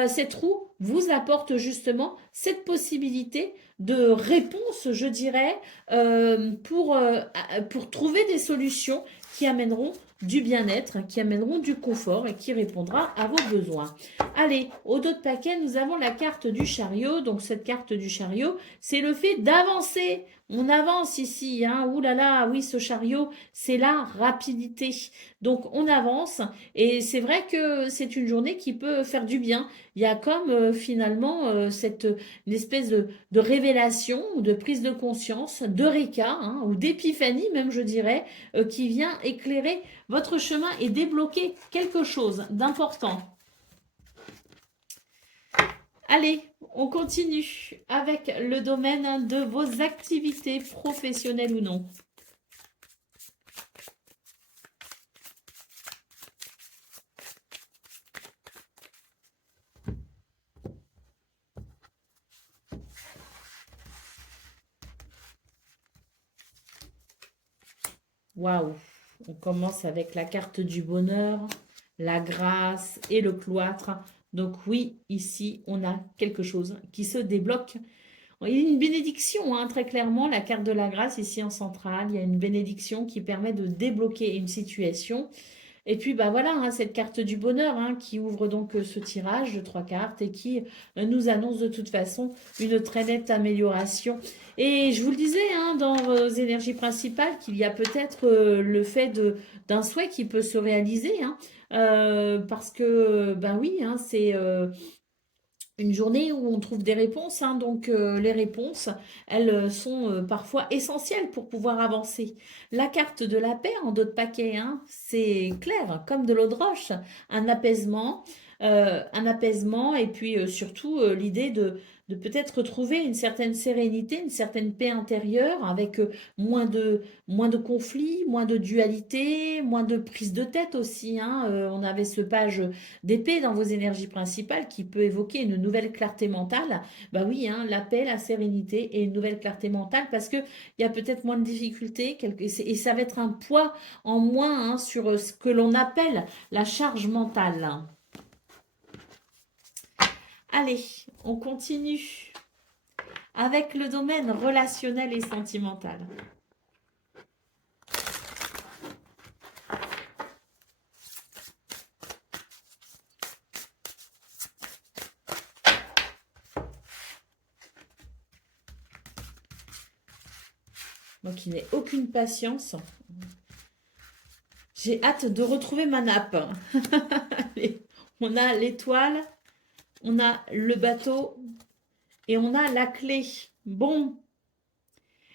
cette roue vous apporte justement cette possibilité de réponse, je dirais, pour trouver des solutions qui amèneront du bien-être, qui amèneront du confort et qui répondra à vos besoins. Allez, au dos de paquet, nous avons la carte du chariot. Donc cette carte du chariot, c'est le fait d'avancer. On avance ici, hein. Ouh là là, oui, ce chariot, c'est la rapidité. Donc on avance et c'est vrai que c'est une journée qui peut faire du bien. Il y a comme finalement une espèce de révélation ou de prise de conscience, d'eureka, hein, ou d'épiphanie même, je dirais, qui vient éclairer votre chemin et débloquer quelque chose d'important. Allez, on continue avec le domaine de vos activités professionnelles ou non. Waouh! On commence avec la carte du bonheur, la grâce et le cloître. Donc oui, ici, on a quelque chose qui se débloque. Il y a une bénédiction, hein, très clairement, la carte de la grâce ici en centrale. Il y a une bénédiction qui permet de débloquer une situation. Et puis, bah voilà, hein, cette carte du bonheur hein, qui ouvre donc ce tirage de 3 cartes et qui nous annonce de toute façon une très nette amélioration. Et je vous le disais hein, dans vos énergies principales qu'il y a peut-être le fait d'un souhait qui peut se réaliser. Hein, parce que, ben oui, hein, c'est une journée où on trouve des réponses. Hein, donc les réponses, elles sont parfois essentielles pour pouvoir avancer. La carte de la paix en dos de paquet, hein, c'est clair, comme de l'eau de roche, un apaisement et puis surtout l'idée de peut-être retrouver une certaine sérénité, une certaine paix intérieure avec moins de conflits, moins de dualité, moins de prise de tête aussi. Hein. On avait ce page d'épée dans vos énergies principales qui peut évoquer une nouvelle clarté mentale. Bah oui, hein, la paix, la sérénité et une nouvelle clarté mentale parce qu'il y a peut-être moins de difficultés et ça va être un poids en moins hein, sur ce que l'on appelle la charge mentale. Allez, on continue avec le domaine relationnel et sentimental. Moi qui n'ai aucune patience, j'ai hâte de retrouver ma nappe. Allez, on a l'étoile, on a le bateau et on a la clé. Bon,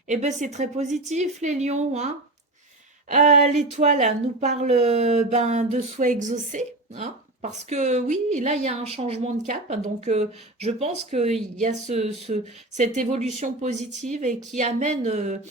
eh ben c'est très positif les lions. Hein. L'étoile nous parle ben, de souhaits exaucés. Hein, parce que oui, là il y a un changement de cap. Donc je pense qu'il y a cette évolution positive et qui amène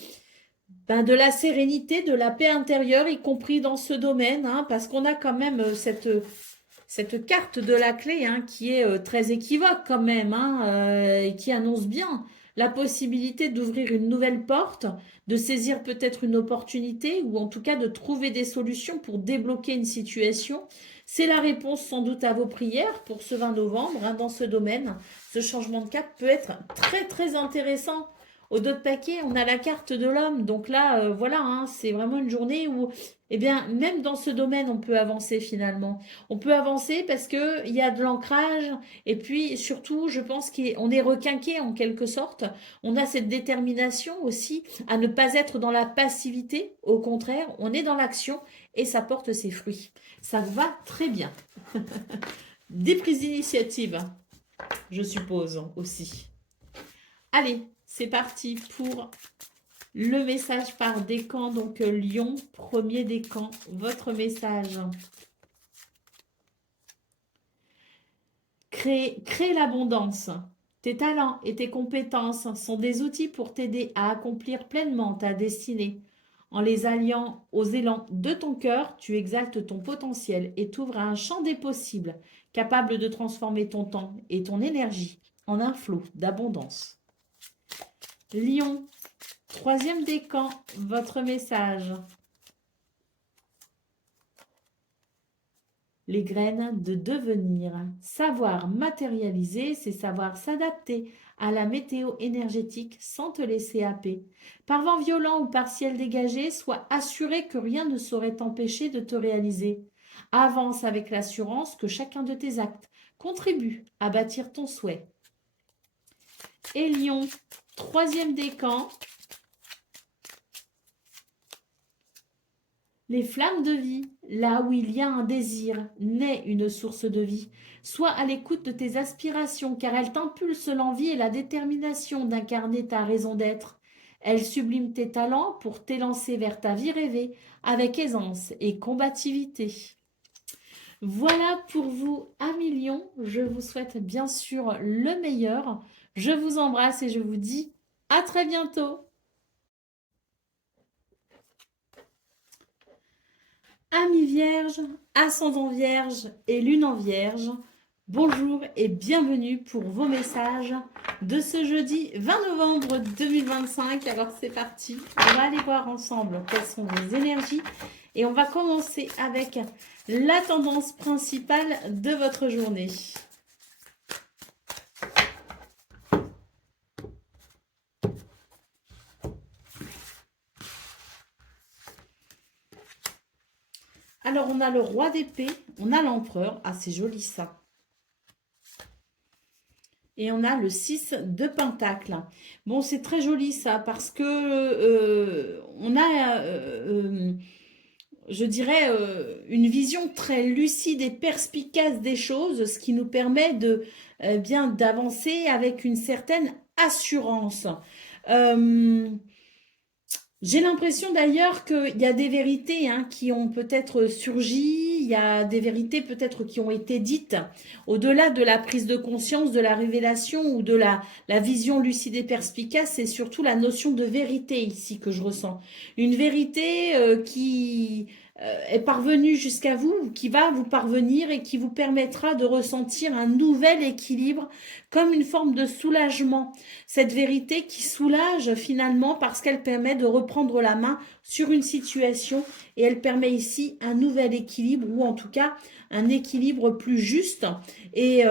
ben, de la sérénité, de la paix intérieure, y compris dans ce domaine. Hein, parce qu'on a quand même cette carte de la clé hein, qui est très équivoque quand même hein, et qui annonce bien la possibilité d'ouvrir une nouvelle porte, de saisir peut-être une opportunité ou en tout cas de trouver des solutions pour débloquer une situation. C'est la réponse sans doute à vos prières pour ce 20 novembre hein, dans ce domaine. Ce changement de cap peut être très très intéressant. Au dos de paquet, on a la carte de l'homme. Donc là, voilà, hein, c'est vraiment une journée où, eh bien, même dans ce domaine, on peut avancer finalement. On peut avancer parce qu'il y a de l'ancrage et puis surtout, je pense qu'on est requinqué en quelque sorte. On a cette détermination aussi à ne pas être dans la passivité. Au contraire, on est dans l'action et ça porte ses fruits. Ça va très bien. Des prises d'initiative, je suppose aussi. Allez, c'est parti pour le message par décan. Donc Lion, premier décan, votre message. Crée l'abondance. Tes talents et tes compétences sont des outils pour t'aider à accomplir pleinement ta destinée. En les alliant aux élans de ton cœur, tu exaltes ton potentiel et t'ouvres à un champ des possibles, capable de transformer ton temps et ton énergie en un flot d'abondance. Lion, troisième décan, votre message. Les graines de devenir. Savoir matérialiser, c'est savoir s'adapter à la météo énergétique sans te laisser happer. Par vent violent ou par ciel dégagé, sois assuré que rien ne saurait t'empêcher de te réaliser. Avance avec l'assurance que chacun de tes actes contribue à bâtir ton souhait. Et Lion, troisième décan. Les flammes de vie, là où il y a un désir, naît une source de vie. Sois à l'écoute de tes aspirations, car elles t'impulsent l'envie et la détermination d'incarner ta raison d'être. Elles subliment tes talents pour t'élancer vers ta vie rêvée avec aisance et combativité. Voilà pour vous, amis lions. Je vous souhaite bien sûr le meilleur. Je vous embrasse et je vous dis à très bientôt. Amis vierges, ascendant vierge et lune en vierge, bonjour et bienvenue pour vos messages de ce jeudi 20 novembre 2025. Alors c'est parti, on va aller voir ensemble quelles sont vos énergies et on va commencer avec la tendance principale de votre journée. Alors, on a le roi d'épée, on a l'empereur. Ah, c'est joli ça. Et on a le 6 de pentacle. Bon, c'est très joli ça parce que on a, je dirais, une vision très lucide et perspicace des choses, ce qui nous permet de bien d'avancer avec une certaine assurance. J'ai l'impression d'ailleurs qu'il y a des vérités qui ont peut-être surgi, il y a des vérités peut-être qui ont été dites au-delà de la prise de conscience, de la révélation ou de la vision lucide et perspicace, c'est surtout la notion de vérité ici que je ressens. Une vérité qui est parvenue jusqu'à vous, qui va vous parvenir et qui vous permettra de ressentir un nouvel équilibre comme une forme de soulagement. Cette vérité qui soulage finalement parce qu'elle permet de reprendre la main sur une situation et elle permet ici un nouvel équilibre ou en tout cas un équilibre plus juste et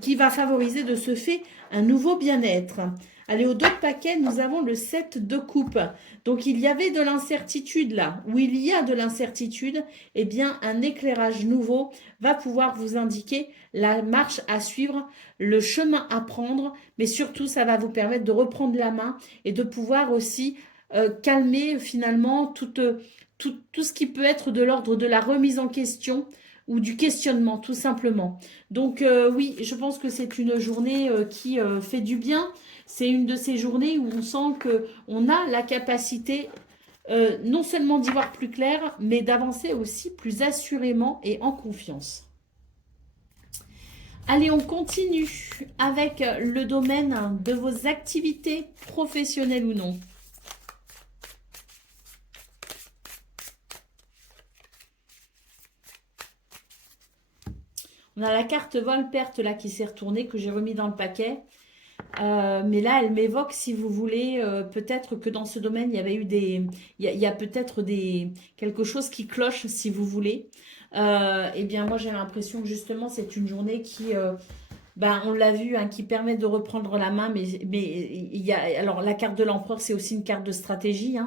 qui va favoriser de ce fait un nouveau bien-être. Allez, au dos de paquet, nous avons le 7 de coupe. Donc, il y avait de l'incertitude là. Où il y a de l'incertitude, eh bien, un éclairage nouveau va pouvoir vous indiquer la marche à suivre, le chemin à prendre, mais surtout, ça va vous permettre de reprendre la main et de pouvoir aussi calmer finalement tout ce qui peut être de l'ordre de la remise en question ou du questionnement, tout simplement. Donc, oui, je pense que c'est une journée qui fait du bien. C'est une de ces journées où on sent qu'on a la capacité non seulement d'y voir plus clair, mais d'avancer aussi plus assurément et en confiance. Allez, on continue avec le domaine de vos activités professionnelles ou non. On a la carte vol-perte là qui s'est retournée, que j'ai remis dans le paquet. Mais là, elle m'évoque, si vous voulez, peut-être que dans ce domaine, il y avait eu il y a peut-être quelque chose qui cloche, si vous voulez. Eh bien, moi, j'ai l'impression que justement, c'est une journée qui, on l'a vu, qui permet de reprendre la main. Mais il y a, alors, la carte de l'empereur, c'est aussi une carte de stratégie.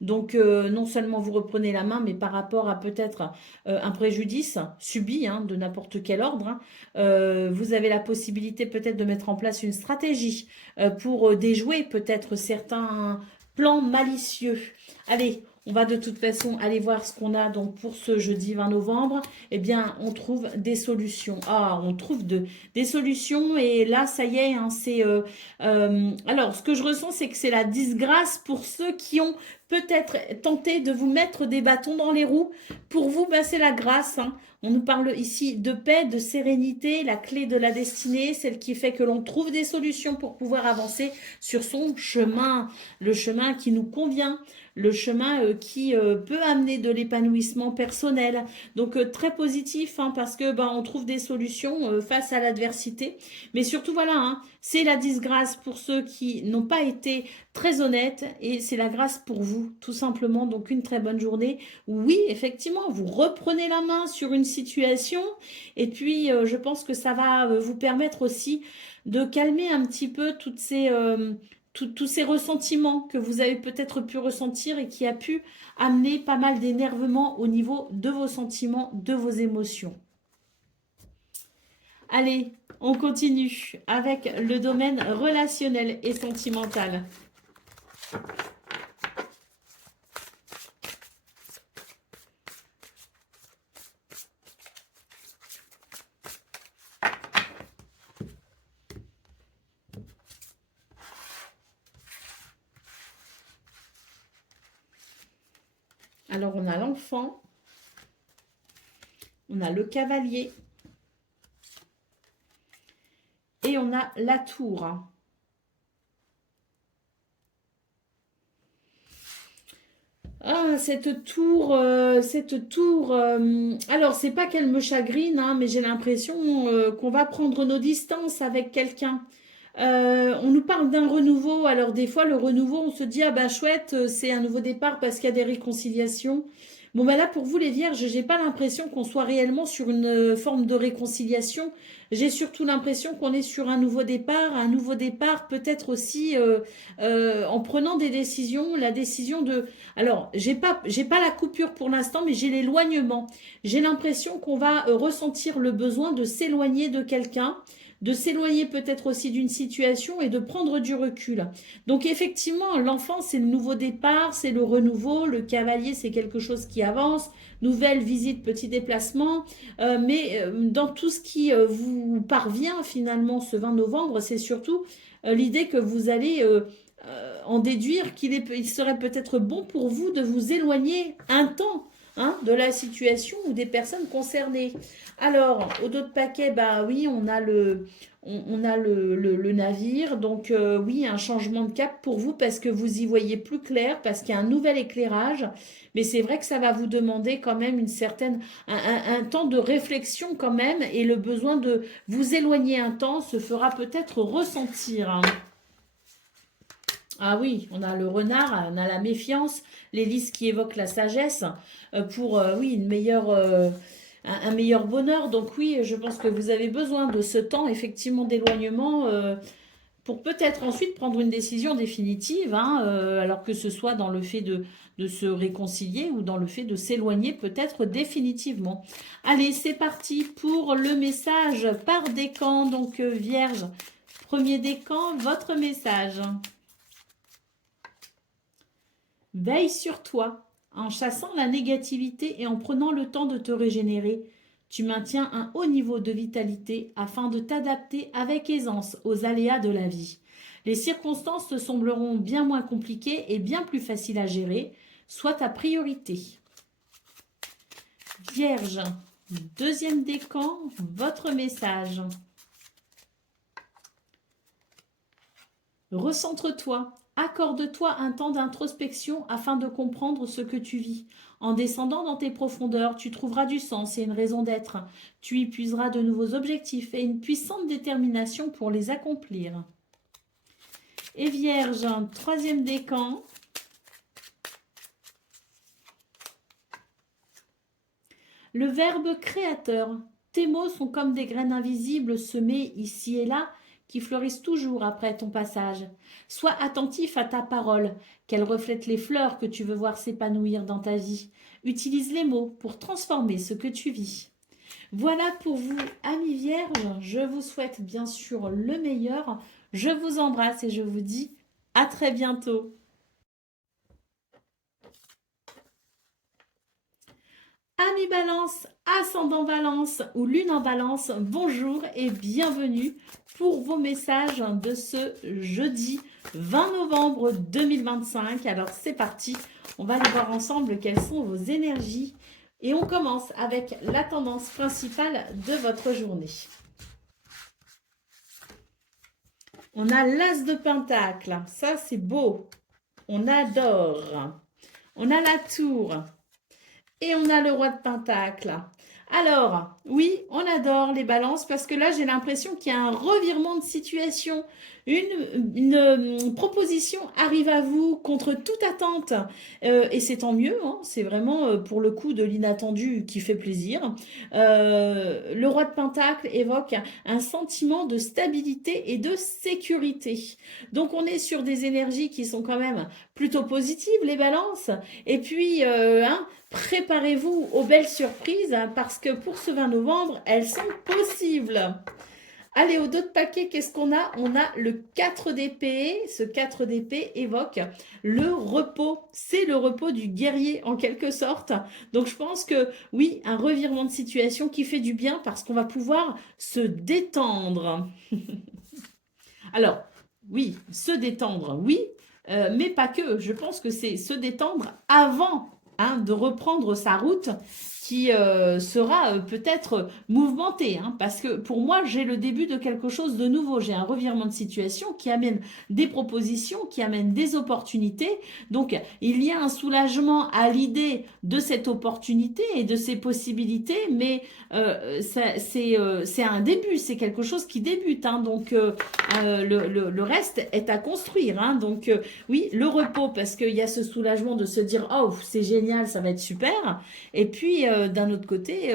Donc, non seulement vous reprenez la main, mais par rapport à peut-être un préjudice subi de n'importe quel ordre, vous avez la possibilité peut-être de mettre en place une stratégie pour déjouer peut-être certains plans malicieux. Allez, on va de toute façon aller voir ce qu'on a donc pour ce jeudi 20 novembre. Eh bien, on trouve des solutions. Ah, on trouve des solutions et là, ça y est, c'est... alors, ce que je ressens, c'est que c'est la disgrâce pour ceux qui ont peut-être tenté de vous mettre des bâtons dans les roues. Pour vous, c'est la grâce. On nous parle ici de paix, de sérénité, la clé de la destinée, celle qui fait que l'on trouve des solutions pour pouvoir avancer sur son chemin, le chemin qui nous convient, le chemin qui peut amener de l'épanouissement personnel. Donc très positif hein, parce que ben, on trouve des solutions face à l'adversité. Mais surtout voilà, hein, c'est la disgrâce pour ceux qui n'ont pas été très honnêtes et c'est la grâce pour vous tout simplement. Donc une très bonne journée. Oui, effectivement, vous reprenez la main sur une situation et puis je pense que ça va vous permettre aussi de calmer un petit peu tous ces ressentiments que vous avez peut-être pu ressentir et qui a pu amener pas mal d'énervement au niveau de vos sentiments, de vos émotions. Allez, on continue avec le domaine relationnel et sentimental. Alors, on a l'enfant, on a le cavalier et on a la tour. Ah, cette tour, alors c'est pas qu'elle me chagrine, hein, mais j'ai l'impression qu'on va prendre nos distances avec quelqu'un. On nous parle d'un renouveau, alors des fois le renouveau, on se dit ah bah chouette, c'est un nouveau départ parce qu'il y a des réconciliations. Bon bah là pour vous les vierges, j'ai pas l'impression qu'on soit réellement sur une forme de réconciliation. J'ai surtout l'impression qu'on est sur un nouveau départ peut-être aussi en prenant des décisions, la décision de. Alors j'ai pas la coupure pour l'instant, mais j'ai l'éloignement. J'ai l'impression qu'on va ressentir le besoin de s'éloigner de quelqu'un, de s'éloigner peut-être aussi d'une situation et de prendre du recul. Donc effectivement, l'enfant, c'est le nouveau départ, c'est le renouveau, le cavalier, c'est quelque chose qui avance, nouvelle visite, petit déplacement, mais dans tout ce qui vous parvient finalement ce 20 novembre, c'est surtout l'idée que vous allez en déduire il serait peut-être bon pour vous de vous éloigner un temps hein, de la situation ou des personnes concernées. Alors, au dos de paquet, bah oui, on a le navire. Donc, oui, un changement de cap pour vous parce que vous y voyez plus clair, parce qu'il y a un nouvel éclairage. Mais c'est vrai que ça va vous demander quand même un temps de réflexion quand même. Et le besoin de vous éloigner un temps se fera peut-être ressentir. Hein. Ah oui, on a le renard, on a la méfiance, l'hélice qui évoque la sagesse pour oui un meilleur bonheur. Donc oui, je pense que vous avez besoin de ce temps effectivement d'éloignement pour peut-être ensuite prendre une décision définitive, hein, alors que ce soit dans le fait de se réconcilier ou dans le fait de s'éloigner peut-être définitivement. Allez, c'est parti pour le message par décan, donc Vierge. Premier décan, votre message. Veille sur toi, en chassant la négativité et en prenant le temps de te régénérer. Tu maintiens un haut niveau de vitalité afin de t'adapter avec aisance aux aléas de la vie. Les circonstances te sembleront bien moins compliquées et bien plus faciles à gérer. Sois ta priorité. Vierge, deuxième décan, votre message. Recentre-toi. Accorde-toi un temps d'introspection afin de comprendre ce que tu vis. En descendant dans tes profondeurs, tu trouveras du sens et une raison d'être. Tu y puiseras de nouveaux objectifs et une puissante détermination pour les accomplir. Et Vierge, troisième décan. Le verbe créateur. Tes mots sont comme des graines invisibles semées ici et là qui fleurissent toujours après ton passage. Sois attentif à ta parole, qu'elle reflète les fleurs que tu veux voir s'épanouir dans ta vie. Utilise les mots pour transformer ce que tu vis. Voilà pour vous, amis vierges. Je vous souhaite bien sûr le meilleur. Je vous embrasse et je vous dis à très bientôt. Amis Balance, ascendant Balance ou lune en Balance, bonjour et bienvenue pour vos messages de ce jeudi 20 novembre 2025. Alors c'est parti, on va aller voir ensemble quelles sont vos énergies et on commence avec la tendance principale de votre journée. On a l'As de Pentacle, ça c'est beau, on adore. On a la tour. Et on a le roi de Pentacle. Alors, oui, on adore les balances parce que là, j'ai l'impression qu'il y a un revirement de situation. Une proposition arrive à vous contre toute attente. Et c'est tant mieux, hein, c'est vraiment pour le coup de l'inattendu qui fait plaisir. Le roi de Pentacle évoque un sentiment de stabilité et de sécurité. Donc, on est sur des énergies qui sont quand même plutôt positives, les balances. Et puis, hein, préparez-vous aux belles surprises hein, parce que pour ce 20 novembre, elles sont possibles. Allez, au dos de paquet, qu'est-ce qu'on a? On a le 4 d'épée. Ce 4 d'épée évoque le repos. C'est le repos du guerrier en quelque sorte. Donc je pense que oui, un revirement de situation qui fait du bien parce qu'on va pouvoir se détendre. Alors, oui, se détendre, oui, mais pas que. Je pense que c'est se détendre avant hein, de reprendre sa route qui sera peut-être mouvementée. Hein, parce que pour moi, j'ai le début de quelque chose de nouveau. J'ai un revirement de situation qui amène des propositions, qui amène des opportunités. Donc, il y a un soulagement à l'idée de cette opportunité et de ces possibilités, mais c'est un début, c'est quelque chose qui débute. Hein, donc, le reste est à construire. Hein, donc, oui, le repos, parce qu'il y a ce soulagement de se dire, oh, c'est génial, ça va être super. Et puis, d'un autre côté,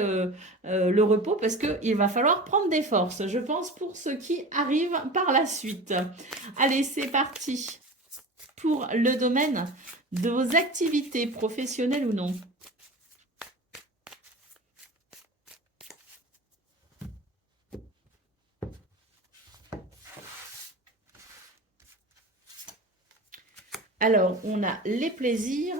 le repos, parce qu'il va falloir prendre des forces, je pense, pour ce qui arrive par la suite. Allez, c'est parti pour le domaine de vos activités professionnelles ou non. Alors, on a les plaisirs,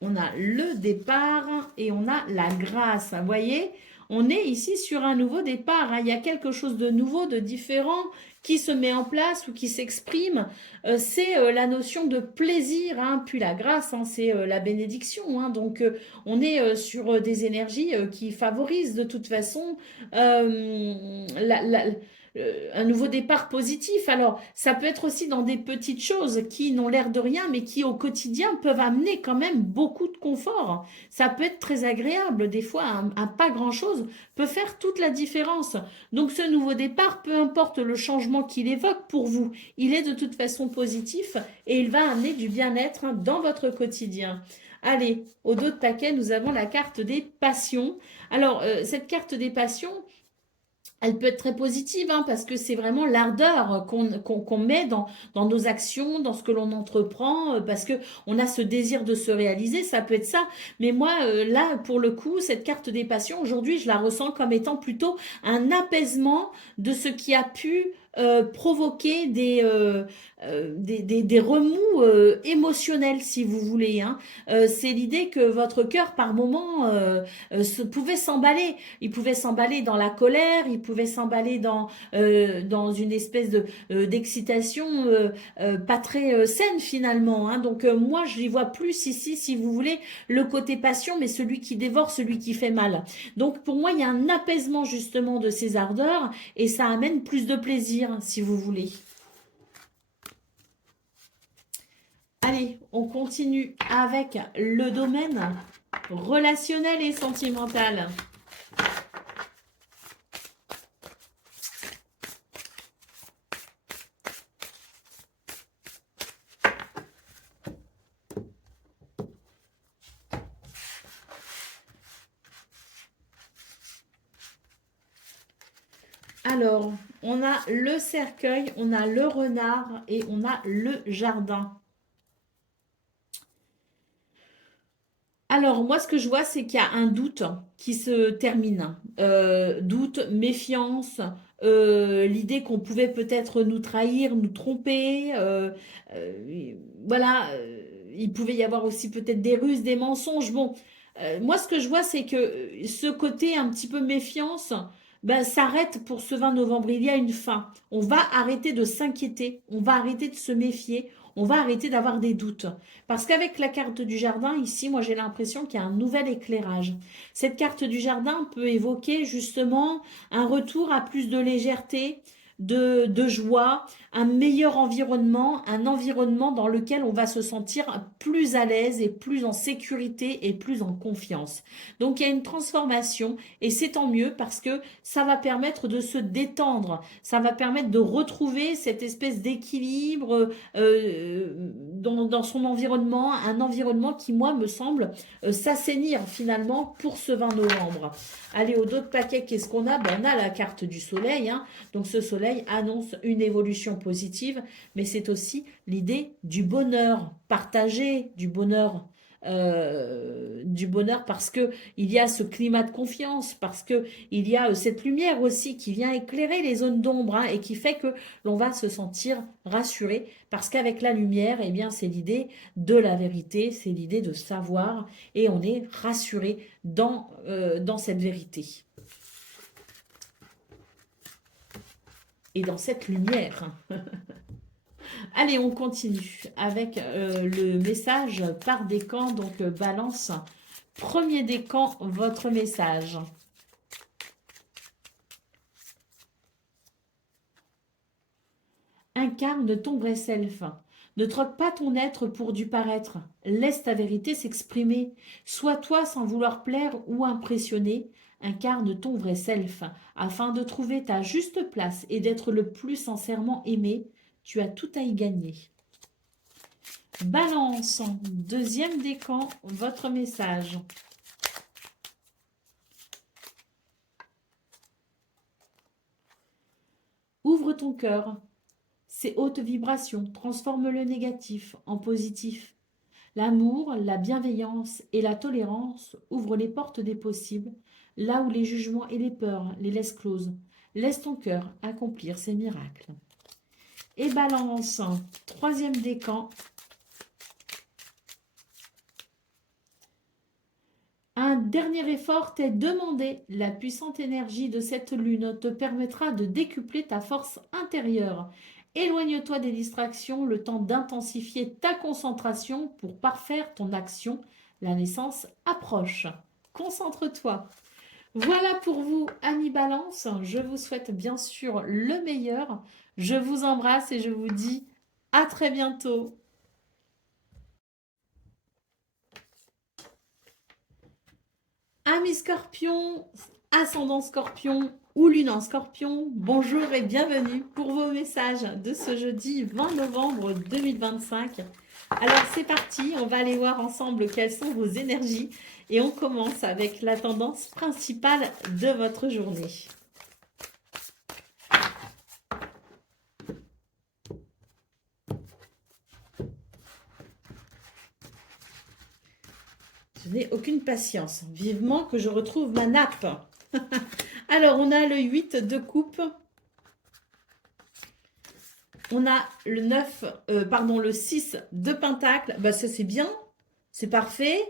on a le départ et on a la grâce. Vous voyez, on est ici sur un nouveau départ. Hein. Il y a quelque chose de nouveau, de différent qui se met en place ou qui s'exprime. C'est la notion de plaisir, hein, puis la grâce, hein, c'est la bénédiction. Hein. Donc, on est sur des énergies qui favorisent de toute façon un nouveau départ positif. Alors, ça peut être aussi dans des petites choses qui n'ont l'air de rien, mais qui au quotidien peuvent amener quand même beaucoup de confort. Ça peut être très agréable. Des fois, un pas grand-chose peut faire toute la différence. Donc, ce nouveau départ, peu importe le changement qu'il évoque pour vous, il est de toute façon positif et il va amener du bien-être hein, dans votre quotidien. Allez, au dos de paquet, nous avons la carte des passions. Alors, cette carte des passions, elle peut être très positive hein, parce que c'est vraiment l'ardeur qu'on met dans nos actions, dans ce que l'on entreprend, parce que on a ce désir de se réaliser, ça peut être ça. Mais moi, là, pour le coup, cette carte des passions, aujourd'hui, je la ressens comme étant plutôt un apaisement de ce qui a pu provoquer des remous émotionnels, si vous voulez. Hein. C'est l'idée que votre cœur, par moment, pouvait s'emballer. Il pouvait s'emballer dans la colère, il pouvait s'emballer dans une espèce d'excitation pas très saine finalement. Hein. Donc moi, je y vois plus ici, si vous voulez, le côté passion, mais celui qui dévore, celui qui fait mal. Donc pour moi, il y a un apaisement justement de ces ardeurs et ça amène plus de plaisir, si vous voulez. Allez, on continue avec le domaine relationnel et sentimental. Alors, on a le cercueil, on a le renard et on a le jardin. Alors, moi, ce que je vois, c'est qu'il y a un doute qui se termine. Doute, méfiance, l'idée qu'on pouvait peut-être nous trahir, nous tromper. Voilà, il pouvait y avoir aussi peut-être des ruses, des mensonges. Bon, moi, ce que je vois, c'est que ce côté un petit peu méfiance, ben, s'arrête pour ce 20 novembre. Il y a une fin. On va arrêter de s'inquiéter, on va arrêter de se méfier, on va arrêter d'avoir des doutes. Parce qu'avec la carte du jardin, ici, moi j'ai l'impression qu'il y a un nouvel éclairage. Cette carte du jardin peut évoquer justement un retour à plus de légèreté, de joie, un meilleur environnement, un environnement dans lequel on va se sentir plus à l'aise et plus en sécurité et plus en confiance. Donc il y a une transformation et c'est tant mieux parce que ça va permettre de se détendre, ça va permettre de retrouver cette espèce d'équilibre dans son environnement, un environnement qui, moi, me semble s'assainir finalement pour ce 20 novembre. Allez, au dos de paquet, qu'est-ce qu'on a? Ben, on a la carte du soleil, hein. Donc ce soleil annonce une évolution positive, mais c'est aussi l'idée du bonheur partagé, du bonheur parce que il y a ce climat de confiance, parce que il y a cette lumière aussi qui vient éclairer les zones d'ombre, hein, et qui fait que l'on va se sentir rassuré parce qu'avec la lumière, eh bien, c'est l'idée de la vérité, c'est l'idée de savoir et on est rassuré dans cette vérité et dans cette lumière. Allez, on continue avec le message par décan, donc balance. Premier décan, votre message. Incarne ton vrai self. Ne troque pas ton être pour du paraître. Laisse ta vérité s'exprimer. Sois toi sans vouloir plaire ou impressionner. Incarne ton vrai self. Afin de trouver ta juste place et d'être le plus sincèrement aimé, tu as tout à y gagner. Balance, deuxième décan, votre message. Ouvre ton cœur. Ces hautes vibrations transforment le négatif en positif. L'amour, la bienveillance et la tolérance ouvrent les portes des possibles, là où les jugements et les peurs les laissent closes. Laisse ton cœur accomplir ses miracles. Et balance, troisième décan. Un dernier effort t'est demandé. La puissante énergie de cette lune te permettra de décupler ta force intérieure. Éloigne-toi des distractions, le temps d'intensifier ta concentration pour parfaire ton action. La naissance approche. Concentre-toi. Voilà pour vous, amis Balance. Je vous souhaite bien sûr le meilleur. Je vous embrasse et je vous dis à très bientôt. Amis Scorpion, ascendant Scorpion ou lune en Scorpion, bonjour et bienvenue pour vos messages de ce jeudi 20 novembre 2025. Alors c'est parti, on va aller voir ensemble quelles sont vos énergies et on commence avec la tendance principale de votre journée. Je n'ai aucune patience. Vivement que je retrouve ma nappe. Alors, on a le 8 de coupe. On a le 9, le 6 de pentacle. Bah, ça, c'est bien. C'est parfait.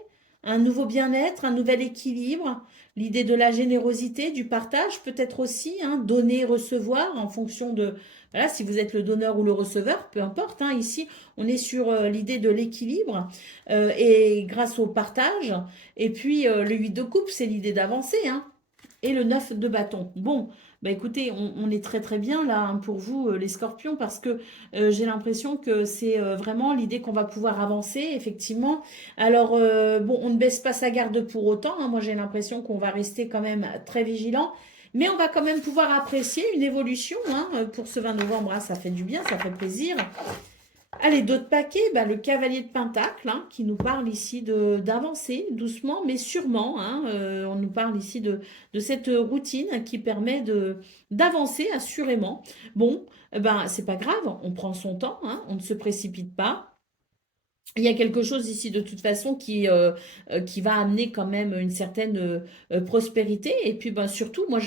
Un nouveau bien-être, un nouvel équilibre. L'idée de la générosité, du partage, peut-être aussi. Hein, donner, recevoir en fonction de... Voilà, si vous êtes le donneur ou le receveur, peu importe. Hein, ici, on est sur l'idée de l'équilibre et grâce au partage. Et puis, le 8 de coupe, c'est l'idée d'avancer. Hein, et le 9 de bâton. Bon, bah écoutez, on est très très bien là hein, pour vous les scorpions parce que j'ai l'impression que c'est vraiment l'idée qu'on va pouvoir avancer effectivement. Alors bon, on ne baisse pas sa garde pour autant, hein. Moi j'ai l'impression qu'on va rester quand même très vigilant. Mais on va quand même pouvoir apprécier une évolution hein, pour ce 20 novembre. Hein, ça fait du bien, ça fait plaisir. Allez, d'autres paquets, bah, le cavalier de Pentacle, hein, qui nous parle ici d'avancer doucement, mais sûrement. Hein, on nous parle ici de cette routine qui permet d'avancer assurément. Bon, ben, c'est pas grave, on prend son temps, hein, on ne se précipite pas. Il y a quelque chose ici de toute façon qui va amener quand même une certaine prospérité. Et puis ben, surtout, moi,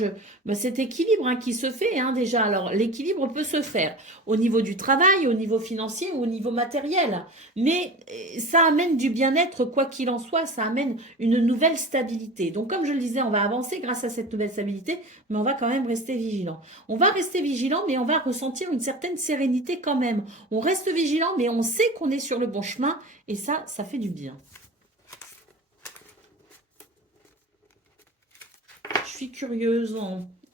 cet équilibre hein, qui se fait hein, déjà. Alors, l'équilibre peut se faire au niveau du travail, au niveau financier ou au niveau matériel. Mais ça amène du bien-être, quoi qu'il en soit, ça amène une nouvelle stabilité. Donc, comme je le disais, on va avancer grâce à cette nouvelle stabilité, mais on va quand même rester vigilant. On va rester vigilant, mais on va ressentir une certaine sérénité quand même. On reste vigilant, mais on sait qu'on est sur le bon chemin. Et ça fait du bien. Je suis curieuse.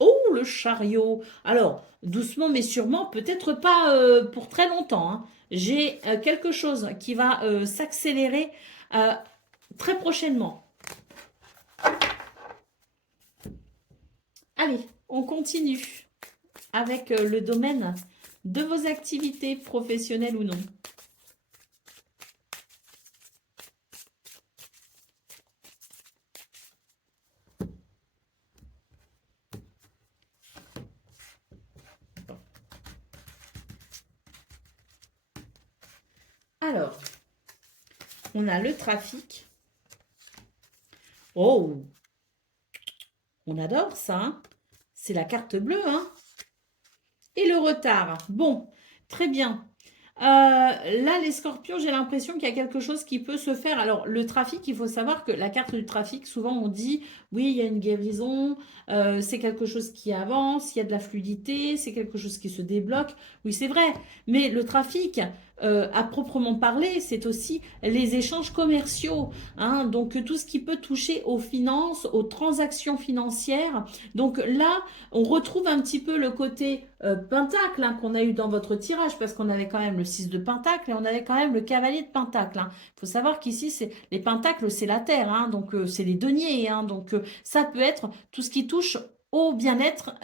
Oh, le chariot. Alors, doucement mais sûrement, peut-être pas pour très longtemps, hein. J'ai quelque chose qui va s'accélérer euh, très prochainement. Allez, on continue avec le domaine de vos activités professionnelles ou non. Alors, on a le trafic. Oh, on adore ça, hein. C'est la carte bleue, hein. Et le retard. Bon, très bien. Là, les scorpions, j'ai l'impression qu'il y a quelque chose qui peut se faire. Alors, le trafic, il faut savoir que la carte du trafic, souvent on dit, oui, il y a une guérison, c'est quelque chose qui avance, il y a de la fluidité, c'est quelque chose qui se débloque. Oui, c'est vrai. Mais le trafic, à proprement parler, c'est aussi les échanges commerciaux, hein. Donc, tout ce qui peut toucher aux finances, aux transactions financières. Donc là, on retrouve un petit peu le côté pentacle, hein, qu'on a eu dans votre tirage, parce qu'on avait quand même le 6 de pentacle et on avait quand même le cavalier de pentacle, hein. Il faut savoir qu'ici, les pentacles, c'est la terre, hein, donc c'est les deniers, hein, donc ça peut être tout ce qui touche au bien-être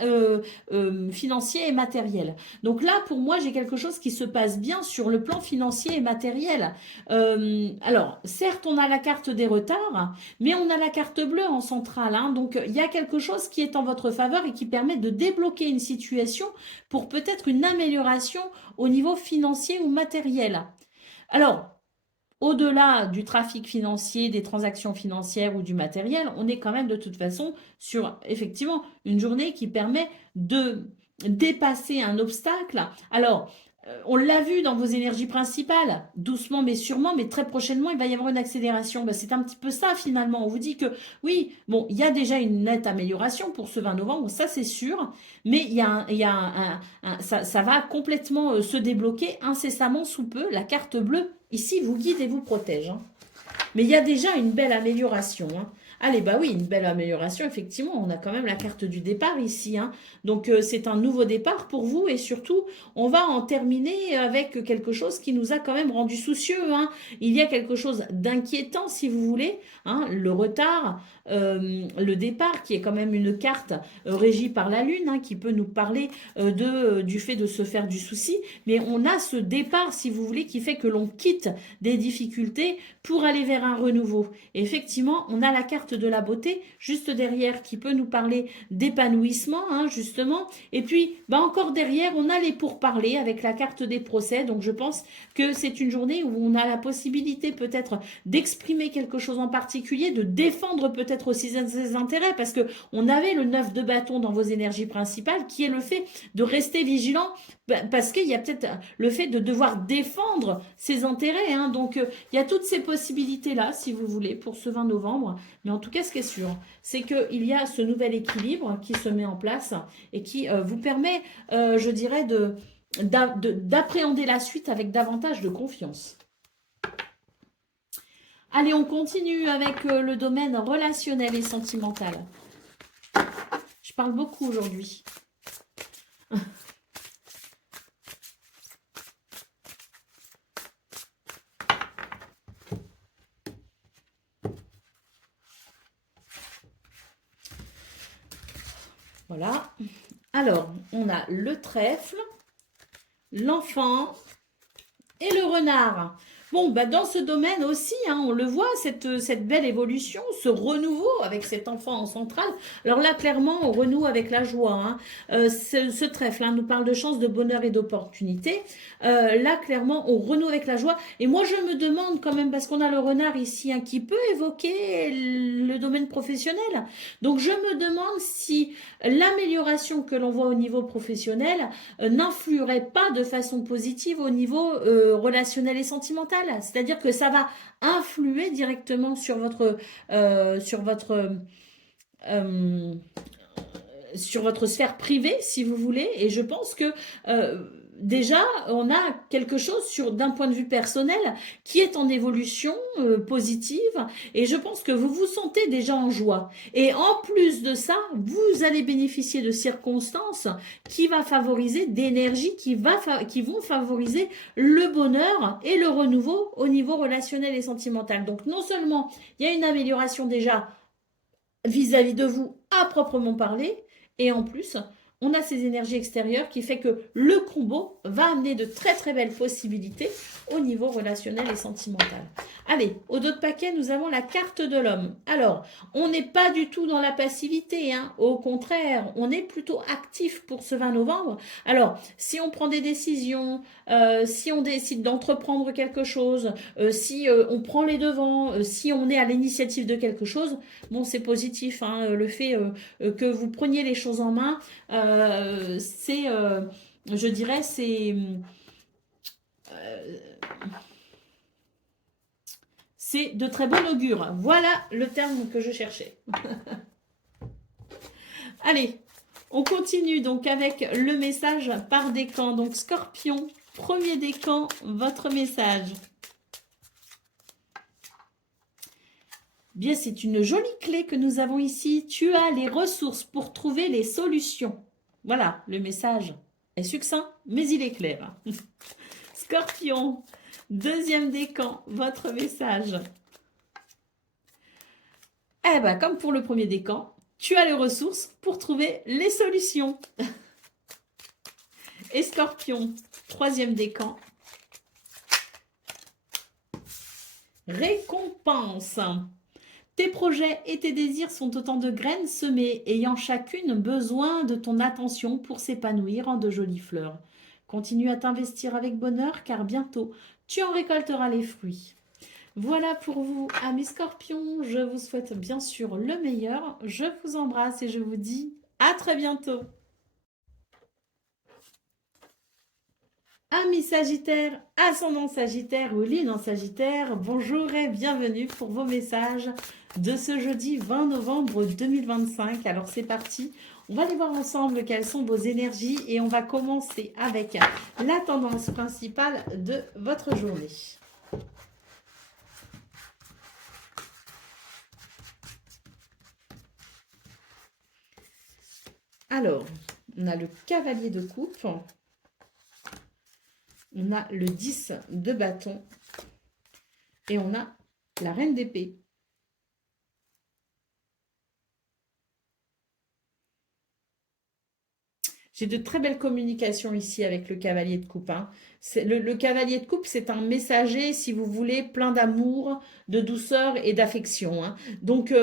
financier et matériel. Donc là, pour moi, j'ai quelque chose qui se passe bien sur le plan financier et matériel. Alors, certes, on a la carte des retards, mais on a la carte bleue en centrale, hein, donc il y a quelque chose qui est en votre faveur et qui permet de débloquer une situation pour peut-être une amélioration au niveau financier ou matériel. Alors, au-delà du trafic financier, des transactions financières ou du matériel, on est quand même de toute façon sur effectivement une journée qui permet de dépasser un obstacle. Alors, on l'a vu dans vos énergies principales, doucement mais sûrement, mais très prochainement, il va y avoir une accélération. Ben, c'est un petit peu ça finalement. On vous dit que oui, bon, il y a déjà une nette amélioration pour ce 20 novembre, ça c'est sûr, mais ça va complètement se débloquer incessamment sous peu. La carte bleue, ici, vous guide et vous protège, hein. Mais il y a déjà une belle amélioration, hein. Allez, bah oui, une belle amélioration, effectivement. On a quand même la carte du départ ici, hein. Donc, c'est un nouveau départ pour vous et surtout, on va en terminer avec quelque chose qui nous a quand même rendu soucieux, hein. Il y a quelque chose d'inquiétant, si vous voulez, hein, le retard, le départ, qui est quand même une carte régie par la Lune, hein, qui peut nous parler du fait de se faire du souci. Mais on a ce départ, si vous voulez, qui fait que l'on quitte des difficultés pour aller vers un renouveau. Et effectivement, on a la carte de la beauté juste derrière qui peut nous parler d'épanouissement, hein, justement. Et puis, bah encore derrière, on a les pourparlers avec la carte des procès. Donc, je pense que c'est une journée où on a la possibilité peut-être d'exprimer quelque chose en particulier, de défendre peut-être aussi ses intérêts, parce que on avait le 9 de bâton dans vos énergies principales, qui est le fait de rester vigilant, parce qu'il y a peut-être le fait de devoir défendre ses intérêts, hein. Donc, il y a toutes ces possibilités-là, si vous voulez, pour ce 20 novembre. Mais en tout cas, ce qui est sûr, c'est qu'il y a ce nouvel équilibre qui se met en place et qui vous permet, je dirais, d'appréhender la suite avec davantage de confiance. Allez, on continue avec le domaine relationnel et sentimental. Je parle beaucoup aujourd'hui. Voilà. Alors, on a le trèfle, l'enfant et le renard. Bon, bah dans ce domaine aussi, hein, on le voit, cette belle évolution, ce renouveau avec cet enfant en centrale. Alors là, clairement, on renoue avec la joie, hein. Ce trèfle, hein, nous parle de chance, de bonheur et d'opportunité. Là, clairement, on renoue avec la joie. Et moi, je me demande quand même, parce qu'on a le renard ici, hein, qui peut évoquer le domaine professionnel. Donc, je me demande si l'amélioration que l'on voit au niveau professionnel n'influerait pas de façon positive au niveau relationnel et sentimental. C'est-à-dire que ça va influer directement euh, sur votre sphère privée, si vous voulez. Et je pense que déjà, on a quelque chose d'un point de vue personnel qui est en évolution positive et je pense que vous vous sentez déjà en joie. Et en plus de ça, vous allez bénéficier de circonstances qui va favoriser d'énergie qui vont favoriser le bonheur et le renouveau au niveau relationnel et sentimental. Donc non seulement il y a une amélioration déjà vis-à-vis de vous à proprement parler, et en plus, on a ces énergies extérieures qui fait que le combo va amener de très très belles possibilités au niveau relationnel et sentimental. Allez, au dos de paquet, nous avons la carte de l'homme. Alors, on n'est pas du tout dans la passivité, hein. Au contraire, on est plutôt actif pour ce 20 novembre. Alors, si on prend des décisions, si on décide d'entreprendre quelque chose, si on prend les devants, si on est à l'initiative de quelque chose, bon, c'est positif, hein, le fait que vous preniez les choses en main, je dirais, c'est de très bon augure. Voilà le terme que je cherchais. Allez, on continue donc avec le message par décan. Donc Scorpion, premier décan, votre message. Bien, c'est une jolie clé que nous avons ici. Tu as les ressources pour trouver les solutions. Voilà, le message est succinct, mais il est clair. Scorpion, deuxième décan, votre message. Eh bien, comme pour le premier décan, tu as les ressources pour trouver les solutions. Et Scorpion, troisième décan. Récompense. Tes projets et tes désirs sont autant de graines semées, ayant chacune besoin de ton attention pour s'épanouir en de jolies fleurs. Continue à t'investir avec bonheur, car bientôt, tu en récolteras les fruits. Voilà pour vous, amis scorpions. Je vous souhaite bien sûr le meilleur. Je vous embrasse et je vous dis à très bientôt. Amis Sagittaire, ascendant Sagittaire ou lune en Sagittaire, bonjour et bienvenue pour vos messages de ce jeudi 20 novembre 2025. Alors c'est parti, on va aller voir ensemble quelles sont vos énergies et on va commencer avec la tendance principale de votre journée. Alors, on a le cavalier de coupe. On a le 10 de bâton et on a la reine d'épée. J'ai de très belles communications ici avec le cavalier de coupe. Hein. Le cavalier de coupe, c'est un messager, si vous voulez, plein d'amour, de douceur et d'affection. Hein. Donc,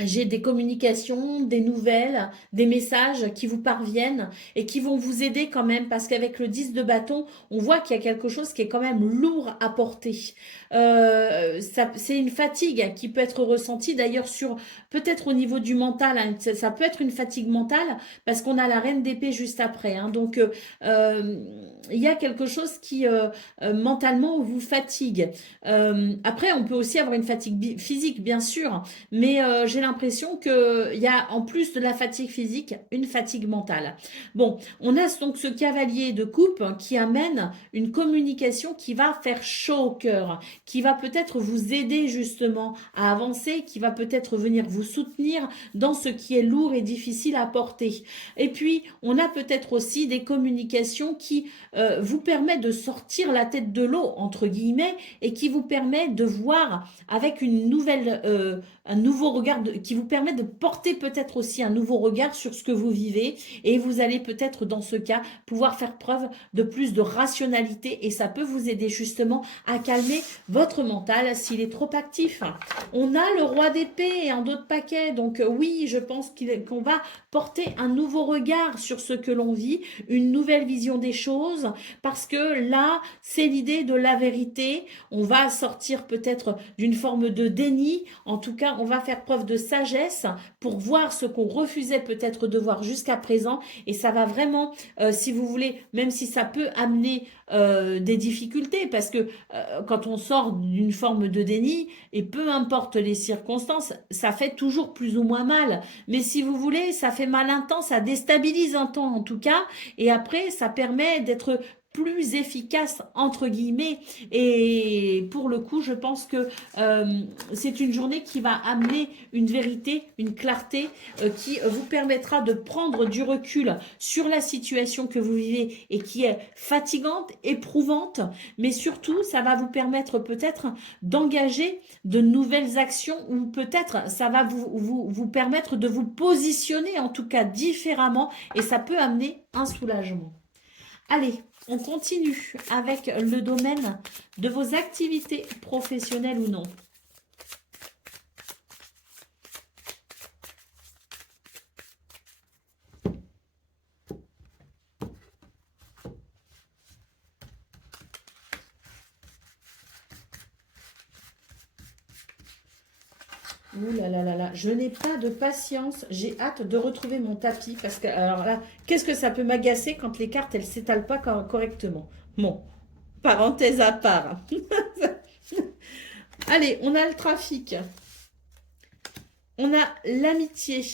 j'ai des communications, des nouvelles, des messages qui vous parviennent et qui vont vous aider quand même parce qu'avec le 10 de bâton, on voit qu'il y a quelque chose qui est quand même lourd à porter. C'est une fatigue qui peut être ressentie d'ailleurs sur peut-être au niveau du mental. Hein, ça peut être une fatigue mentale parce qu'on a la reine d'épée juste après. Hein, donc, il y a quelque chose qui mentalement vous fatigue. Après, on peut aussi avoir une fatigue physique, bien sûr, mais j'ai l'impression qu'il y a, en plus de la fatigue physique, une fatigue mentale. Bon, on a donc ce cavalier de coupe qui amène une communication qui va faire chaud au cœur, qui va peut-être vous aider justement à avancer, qui va peut-être venir vous soutenir dans ce qui est lourd et difficile à porter. Et puis, on a peut-être aussi des communications qui vous permettent de sortir la tête de l'eau, entre guillemets, et qui vous permet de voir avec une nouvelle, un nouveau regard, qui vous permet de porter peut-être aussi un nouveau regard sur ce que vous vivez et vous allez peut-être dans ce cas pouvoir faire preuve de plus de rationalité et ça peut vous aider justement à calmer votre mental s'il est trop actif. On a le roi d'épée et un autre paquet, donc oui, je pense qu'on va porter un nouveau regard sur ce que l'on vit, une nouvelle vision des choses parce que là, c'est l'idée de la vérité. On va sortir peut-être d'une forme de déni, en tout cas, on va faire preuve de sagesse pour voir ce qu'on refusait peut-être de voir jusqu'à présent et ça va vraiment, si vous voulez, même si ça peut amener des difficultés parce que quand on sort d'une forme de déni et peu importe les circonstances, ça fait toujours plus ou moins mal. Mais si vous voulez, ça fait mal un temps, ça déstabilise un temps en tout cas. Et après, ça permet d'être plus efficace entre guillemets et pour le coup je pense que c'est une journée qui va amener une vérité, une clarté qui vous permettra de prendre du recul sur la situation que vous vivez et qui est fatigante, éprouvante, mais surtout ça va vous permettre peut-être d'engager de nouvelles actions ou peut-être ça va vous permettre de vous positionner en tout cas différemment et ça peut amener un soulagement. Allez, on continue avec le domaine de vos activités professionnelles ou non. Ouh là là là là, je n'ai pas de patience. J'ai hâte de retrouver mon tapis parce que, alors là, qu'est-ce que ça peut m'agacer quand les cartes, elles s'étalent pas correctement. Bon, parenthèse à part. Allez, on a le trafic. On a l'amitié.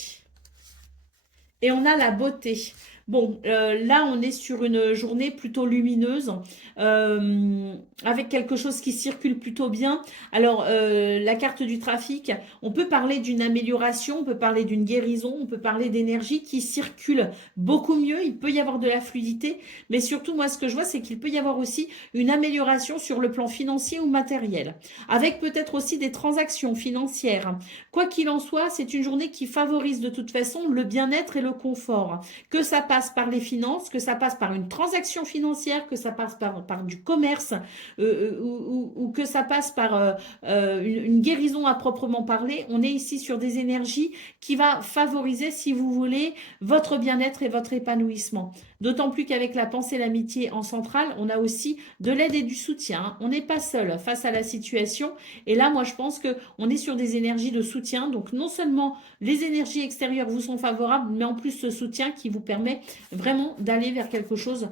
Et on a la beauté. Bon, là, on est sur une journée plutôt lumineuse, avec quelque chose qui circule plutôt bien. Alors, la carte du trafic, on peut parler d'une amélioration, on peut parler d'une guérison, on peut parler d'énergie qui circule beaucoup mieux. Il peut y avoir de la fluidité, mais surtout, moi, ce que je vois, c'est qu'il peut y avoir aussi une amélioration sur le plan financier ou matériel, avec peut-être aussi des transactions financières. Quoi qu'il en soit, c'est une journée qui favorise de toute façon le bien-être et le confort. Que ça passe par les finances, que ça passe par une transaction financière, que ça passe par du commerce ou que ça passe par une guérison à proprement parler. On est ici sur des énergies qui va favoriser, si vous voulez, votre bien-être et votre épanouissement. D'autant plus qu'avec la pensée et l'amitié en centrale, on a aussi de l'aide et du soutien. On n'est pas seul face à la situation. Et là, moi, je pense qu'on est sur des énergies de soutien. Donc, non seulement les énergies extérieures vous sont favorables, mais en plus ce soutien qui vous permet vraiment d'aller vers quelque chose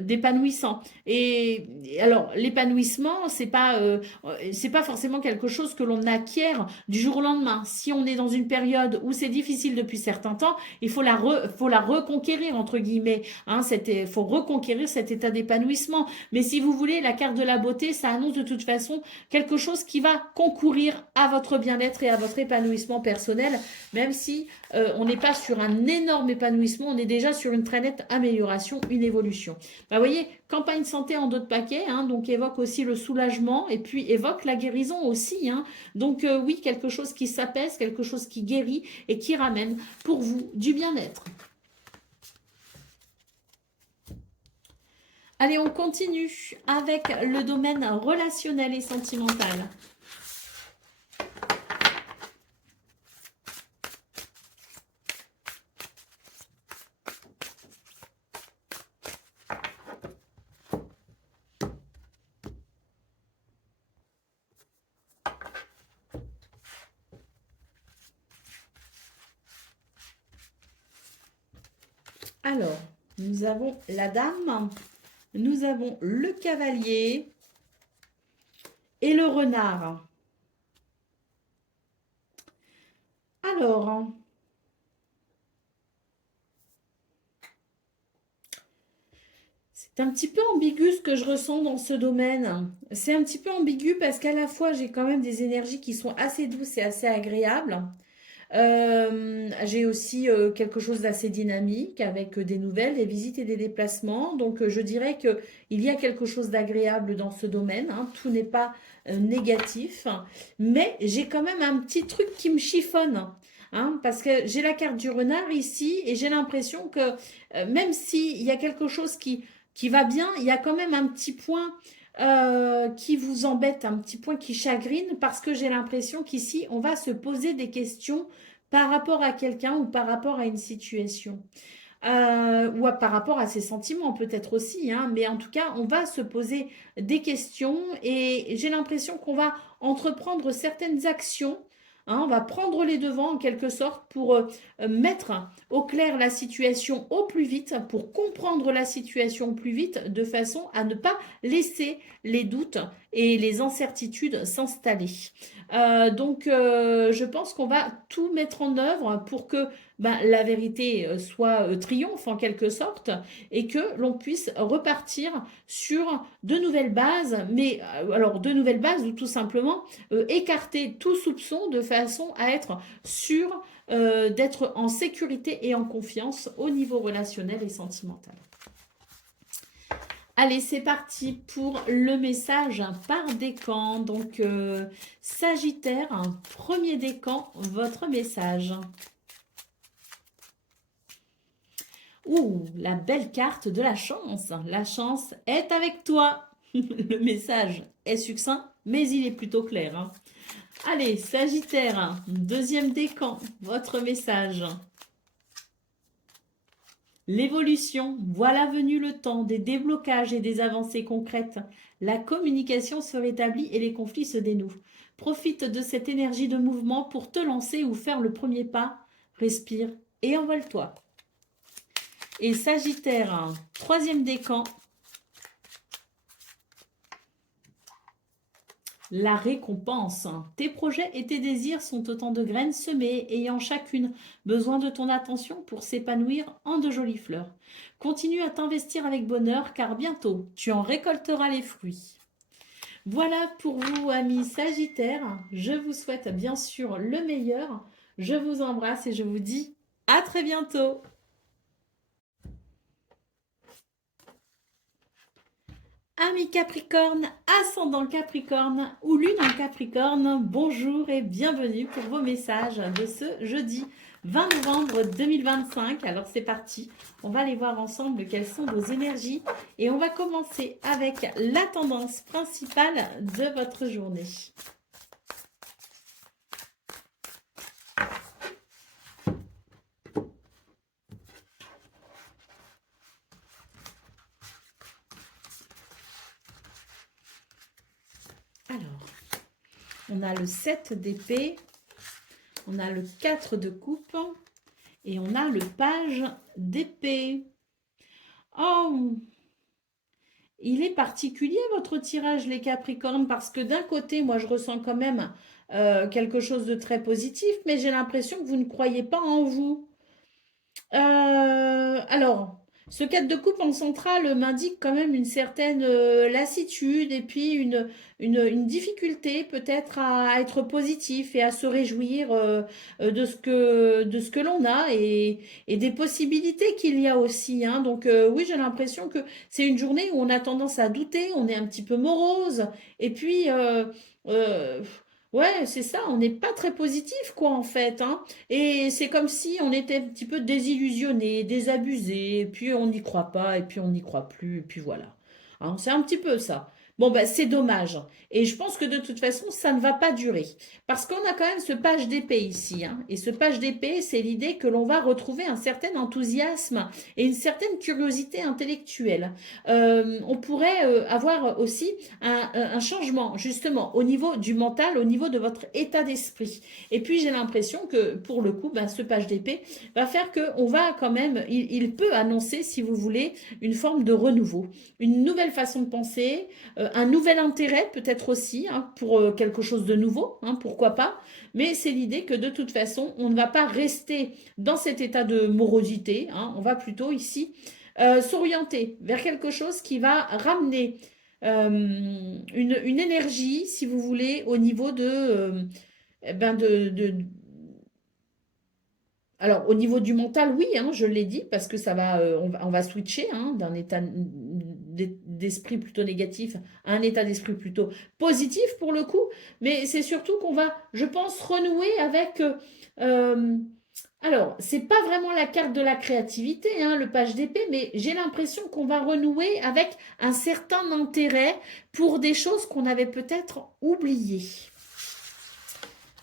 d'épanouissant. Et alors, l'épanouissement, c'est pas forcément quelque chose que l'on acquiert du jour au lendemain. Si on est dans une période où c'est difficile depuis certains temps, il faut faut la reconquérir, entre guillemets. Hein, faut reconquérir cet état d'épanouissement. Mais si vous voulez, la carte de la beauté, ça annonce de toute façon quelque chose qui va concourir à votre bien-être et à votre épanouissement personnel, même si on n'est pas sur un énorme épanouissement, on est déjà sur une très nette amélioration, une évolution. Bah, vous voyez, campagne santé en dos de paquet, hein, donc évoque aussi le soulagement et puis évoque la guérison aussi. Hein. Donc oui, quelque chose qui s'apaise, quelque chose qui guérit et qui ramène pour vous du bien-être. Allez, on continue avec le domaine relationnel et sentimental. Alors, nous avons la dame, nous avons le cavalier et le renard. Alors, c'est un petit peu ambigu ce que je ressens dans ce domaine. C'est un petit peu ambigu parce qu'à la fois, j'ai quand même des énergies qui sont assez douces et assez agréables. J'ai aussi quelque chose d'assez dynamique avec des nouvelles, des visites et des déplacements. Donc, je dirais que il y a quelque chose d'agréable dans ce domaine. Hein. Tout n'est pas négatif. Mais j'ai quand même un petit truc qui me chiffonne. Hein, parce que j'ai la carte du renard ici et j'ai l'impression que même s'il y a quelque chose qui va bien, il y a quand même un petit point qui vous embête, un petit point qui chagrine, parce que j'ai l'impression qu'ici, on va se poser des questions par rapport à quelqu'un ou par rapport à une situation. Par rapport à ses sentiments peut-être aussi, hein, mais en tout cas, on va se poser des questions et j'ai l'impression qu'on va entreprendre certaines actions. Hein, on va prendre les devants en quelque sorte pour mettre au clair la situation au plus vite, pour comprendre la situation au plus vite, de façon à ne pas laisser les doutes et les incertitudes s'installer. Donc, je pense qu'on va tout mettre en œuvre pour que ben, la vérité soit triomphe en quelque sorte et que l'on puisse repartir sur de nouvelles bases, mais alors de nouvelles bases ou tout simplement écarter tout soupçon de façon à être sûr d'être en sécurité et en confiance au niveau relationnel et sentimental. Allez, c'est parti pour le message par décan. Donc, Sagittaire, premier décan, votre message. Ouh, la belle carte de la chance. La chance est avec toi. Le message est succinct, mais il est plutôt clair. Hein. Allez, Sagittaire, deuxième décan, votre message. L'évolution, voilà venu le temps des déblocages et des avancées concrètes. La communication se rétablit et les conflits se dénouent. Profite de cette énergie de mouvement pour te lancer ou faire le premier pas. Respire et envole-toi. Et Sagittaire, troisième décan. La récompense. Tes projets et tes désirs sont autant de graines semées, ayant chacune besoin de ton attention pour s'épanouir en de jolies fleurs. Continue à t'investir avec bonheur, car bientôt, tu en récolteras les fruits. Voilà pour vous, amis Sagittaires. Je vous souhaite bien sûr le meilleur. Je vous embrasse et je vous dis à très bientôt. Amis Capricorne, ascendant Capricorne ou lune en Capricorne, bonjour et bienvenue pour vos messages de ce jeudi 20 novembre 2025. Alors c'est parti, on va aller voir ensemble quelles sont vos énergies et on va commencer avec la tendance principale de votre journée. Alors, on a le 7 d'épée, on a le 4 de coupe et on a le page d'épée. Oh, il est particulier votre tirage les Capricornes parce que d'un côté, moi je ressens quand même quelque chose de très positif, mais j'ai l'impression que vous ne croyez pas en vous. Alors, ce 4 de coupe en centrale m'indique quand même une certaine lassitude et puis une difficulté peut-être à être positif et à se réjouir de ce que l'on a et des possibilités qu'il y a aussi. Hein. Donc oui, j'ai l'impression que c'est une journée où on a tendance à douter, on est un petit peu morose et puis... euh, ouais, c'est ça, on n'est pas très positif, quoi, en fait, hein. Et c'est comme si on était un petit peu désillusionné, désabusé, et puis on n'y croit pas, et puis on n'y croit plus, et puis voilà. Hein, c'est un petit peu ça. Bon, ben, c'est dommage. Et je pense que de toute façon, ça ne va pas durer. Parce qu'on a quand même ce page d'épée ici. Hein. Et ce page d'épée, c'est l'idée que l'on va retrouver un certain enthousiasme et une certaine curiosité intellectuelle. On pourrait avoir aussi un changement, justement, au niveau du mental, au niveau de votre état d'esprit. Et puis j'ai l'impression que pour le coup, ce page d'épée va faire qu'on va quand même, il peut annoncer, si vous voulez, une forme de renouveau, une nouvelle façon de penser, un nouvel intérêt peut-être aussi hein, pour quelque chose de nouveau, hein, pourquoi pas. Mais c'est l'idée que de toute façon, on ne va pas rester dans cet état de morosité, hein, on va plutôt ici s'orienter vers quelque chose qui va ramener une énergie, si vous voulez, au niveau alors, au niveau du mental, oui, hein, je l'ai dit, parce que ça va, on va switcher hein, d'un état d'esprit plutôt négatif à un état d'esprit plutôt positif pour le coup, mais c'est surtout qu'on va, je pense, renouer avec... alors, c'est pas vraiment la carte de la créativité, hein, le page d'épée, mais j'ai l'impression qu'on va renouer avec un certain intérêt pour des choses qu'on avait peut-être oubliées.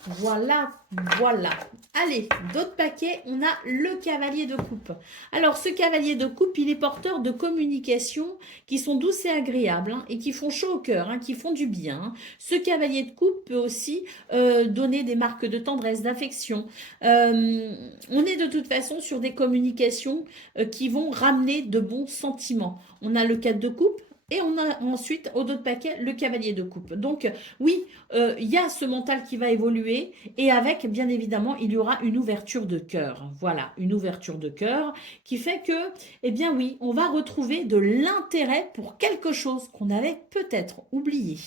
Voilà, voilà. Allez, d'autres paquets, on a le cavalier de coupe. Alors, ce cavalier de coupe, il est porteur de communications qui sont douces et agréables hein, et qui font chaud au cœur, hein, qui font du bien. Hein. Ce cavalier de coupe peut aussi donner des marques de tendresse, d'affection. On est de toute façon sur des communications qui vont ramener de bons sentiments. On a le 4 de coupe, Et on a ensuite, au dos de paquet, le cavalier de coupe. Donc, oui, il y a ce mental qui va évoluer. Et avec, bien évidemment, il y aura une ouverture de cœur. Voilà, une ouverture de cœur qui fait que, eh bien oui, on va retrouver de l'intérêt pour quelque chose qu'on avait peut-être oublié.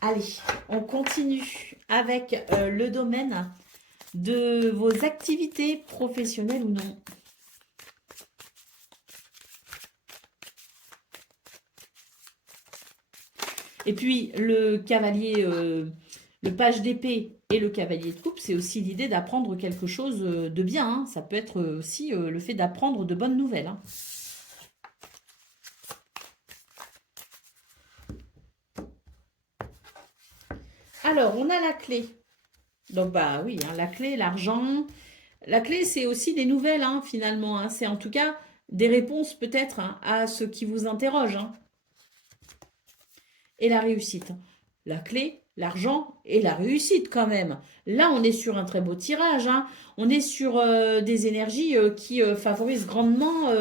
Allez, on continue avec le domaine de vos activités professionnelles ou non. Et puis, le cavalier, le page d'épée et le cavalier de coupe, c'est aussi l'idée d'apprendre quelque chose de bien, hein. Ça peut être aussi le fait d'apprendre de bonnes nouvelles, hein. Alors, on a la clé. Donc, bah oui, hein, la clé, l'argent. La clé, c'est aussi des nouvelles, hein, finalement, hein. C'est en tout cas des réponses peut-être, hein, à ce qui vous interroge, hein. Et la réussite. La clé, l'argent et la réussite quand même. Là, on est sur un très beau tirage, hein. On est sur des énergies qui favorisent grandement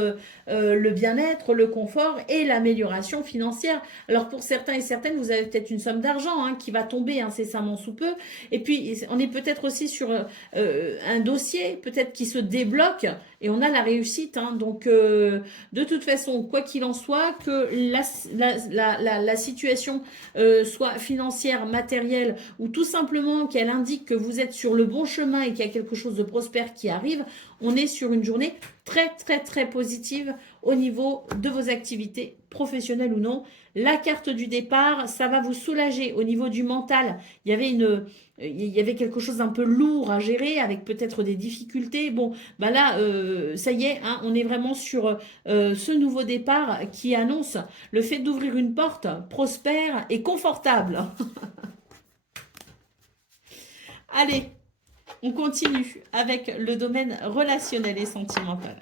le bien-être, le confort et l'amélioration financière. Alors pour certains et certaines, vous avez peut-être une somme d'argent, hein, qui va tomber incessamment sous peu. Et puis, on est peut-être aussi sur un dossier, peut-être qui se débloque et on a la réussite, hein. Donc, de toute façon, quoi qu'il en soit, que la situation soit financière, matérielle, ou tout simplement qu'elle indique que vous êtes sur le bon chemin et qu'il y a quelque chose de prospère qui arrive, on est sur une journée très très très positive au niveau de vos activités professionnelles ou non. La carte du départ, ça va vous soulager au niveau du mental. Il y avait quelque chose d'un peu lourd à gérer avec peut-être des difficultés. Bon, bah là, ça y est, hein, on est vraiment sur ce nouveau départ qui annonce le fait d'ouvrir une porte prospère et confortable. Allez, on continue avec le domaine relationnel et sentimental.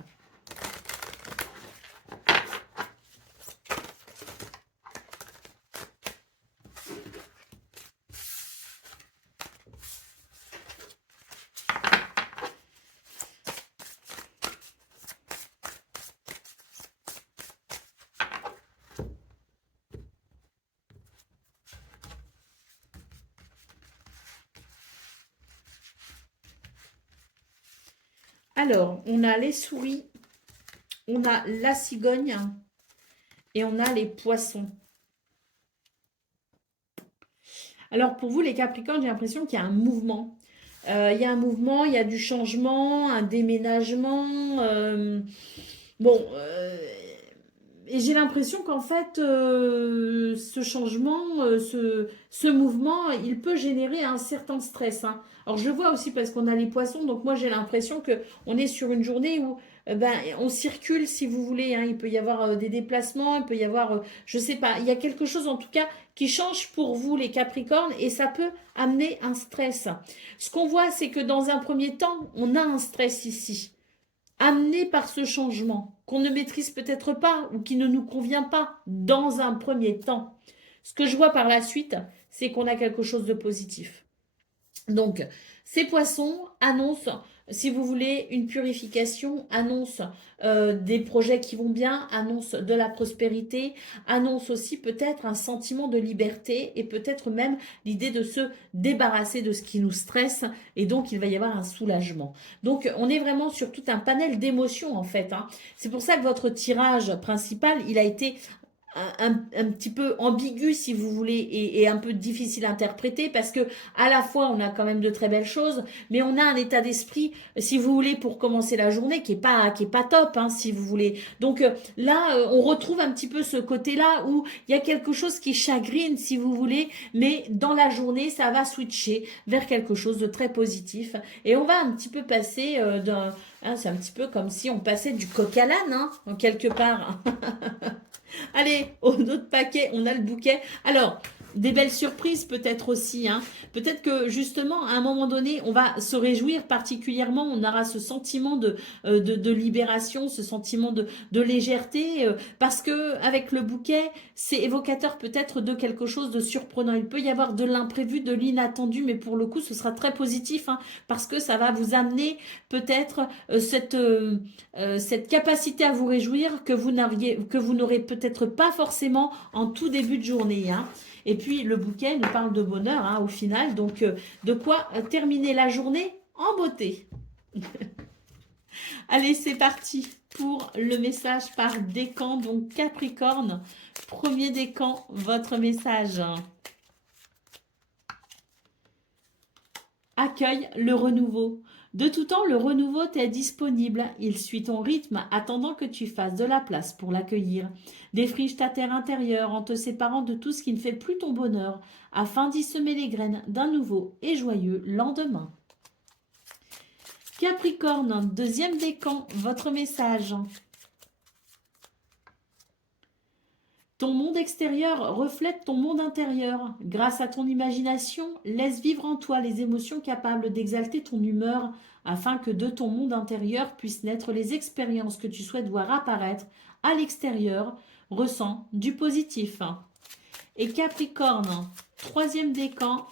Alors, on a les souris, on a la cigogne et on a les poissons. Alors, pour vous, les Capricornes, j'ai l'impression qu'il y a un mouvement. Il y a un mouvement, il y a du changement, un déménagement. Bon, et j'ai l'impression qu'en fait, ce changement, ce mouvement, il peut générer un certain stress, hein. Alors, je vois aussi parce qu'on a les poissons, donc moi, j'ai l'impression que on est sur une journée où ben, on circule, si vous voulez, hein. Il peut y avoir des déplacements, il peut y avoir, je sais pas, il y a quelque chose en tout cas qui change pour vous, les Capricornes, et ça peut amener un stress. Ce qu'on voit, c'est que dans un premier temps, on a un stress ici amené par ce changement qu'on ne maîtrise peut-être pas ou qui ne nous convient pas dans un premier temps. Ce que je vois par la suite, c'est qu'on a quelque chose de positif. Donc, ces poissons annoncent, si vous voulez, une purification, annoncent des projets qui vont bien, annoncent de la prospérité, annoncent aussi peut-être un sentiment de liberté et peut-être même l'idée de se débarrasser de ce qui nous stresse et donc il va y avoir un soulagement. Donc, on est vraiment sur tout un panel d'émotions en fait, hein. C'est pour ça que votre tirage principal, il a été un petit peu ambigu si vous voulez et un peu difficile à interpréter parce que à la fois on a quand même de très belles choses mais on a un état d'esprit si vous voulez pour commencer la journée qui est pas top, hein, si vous voulez. Donc là on retrouve un petit peu ce côté là où il y a quelque chose qui chagrine si vous voulez mais dans la journée ça va switcher vers quelque chose de très positif et on va un petit peu passer d'un, hein, c'est un petit peu comme si on passait du coq à l'âne, hein, en quelque part. Allez, au autre paquet, on a le bouquet. Alors, Des belles surprises peut-être aussi, hein. Peut-être que justement, à un moment donné, on va se réjouir particulièrement, on aura ce sentiment de libération, ce sentiment de légèreté, parce que avec le bouquet, c'est évocateur peut-être de quelque chose de surprenant. Il peut y avoir de l'imprévu, de l'inattendu, mais pour le coup, ce sera très positif, hein, parce que ça va vous amener peut-être cette capacité à vous réjouir que vous n'aurez peut-être pas forcément en tout début de journée, hein. Et puis le bouquet nous parle de bonheur, hein, au final. Donc de quoi terminer la journée en beauté. Allez, c'est parti pour le message par décan. Donc Capricorne, premier décan, votre message. Accueille le renouveau. De tout temps, le renouveau t'est disponible. Il suit ton rythme, attendant que tu fasses de la place pour l'accueillir. Défriche ta terre intérieure en te séparant de tout ce qui ne fait plus ton bonheur, afin d'y semer les graines d'un nouveau et joyeux lendemain. Capricorne, deuxième décan, votre message. Ton monde extérieur reflète ton monde intérieur. Grâce à ton imagination, laisse vivre en toi les émotions capables d'exalter ton humeur afin que de ton monde intérieur puissent naître les expériences que tu souhaites voir apparaître à l'extérieur. Ressens du positif. Et Capricorne, troisième décan.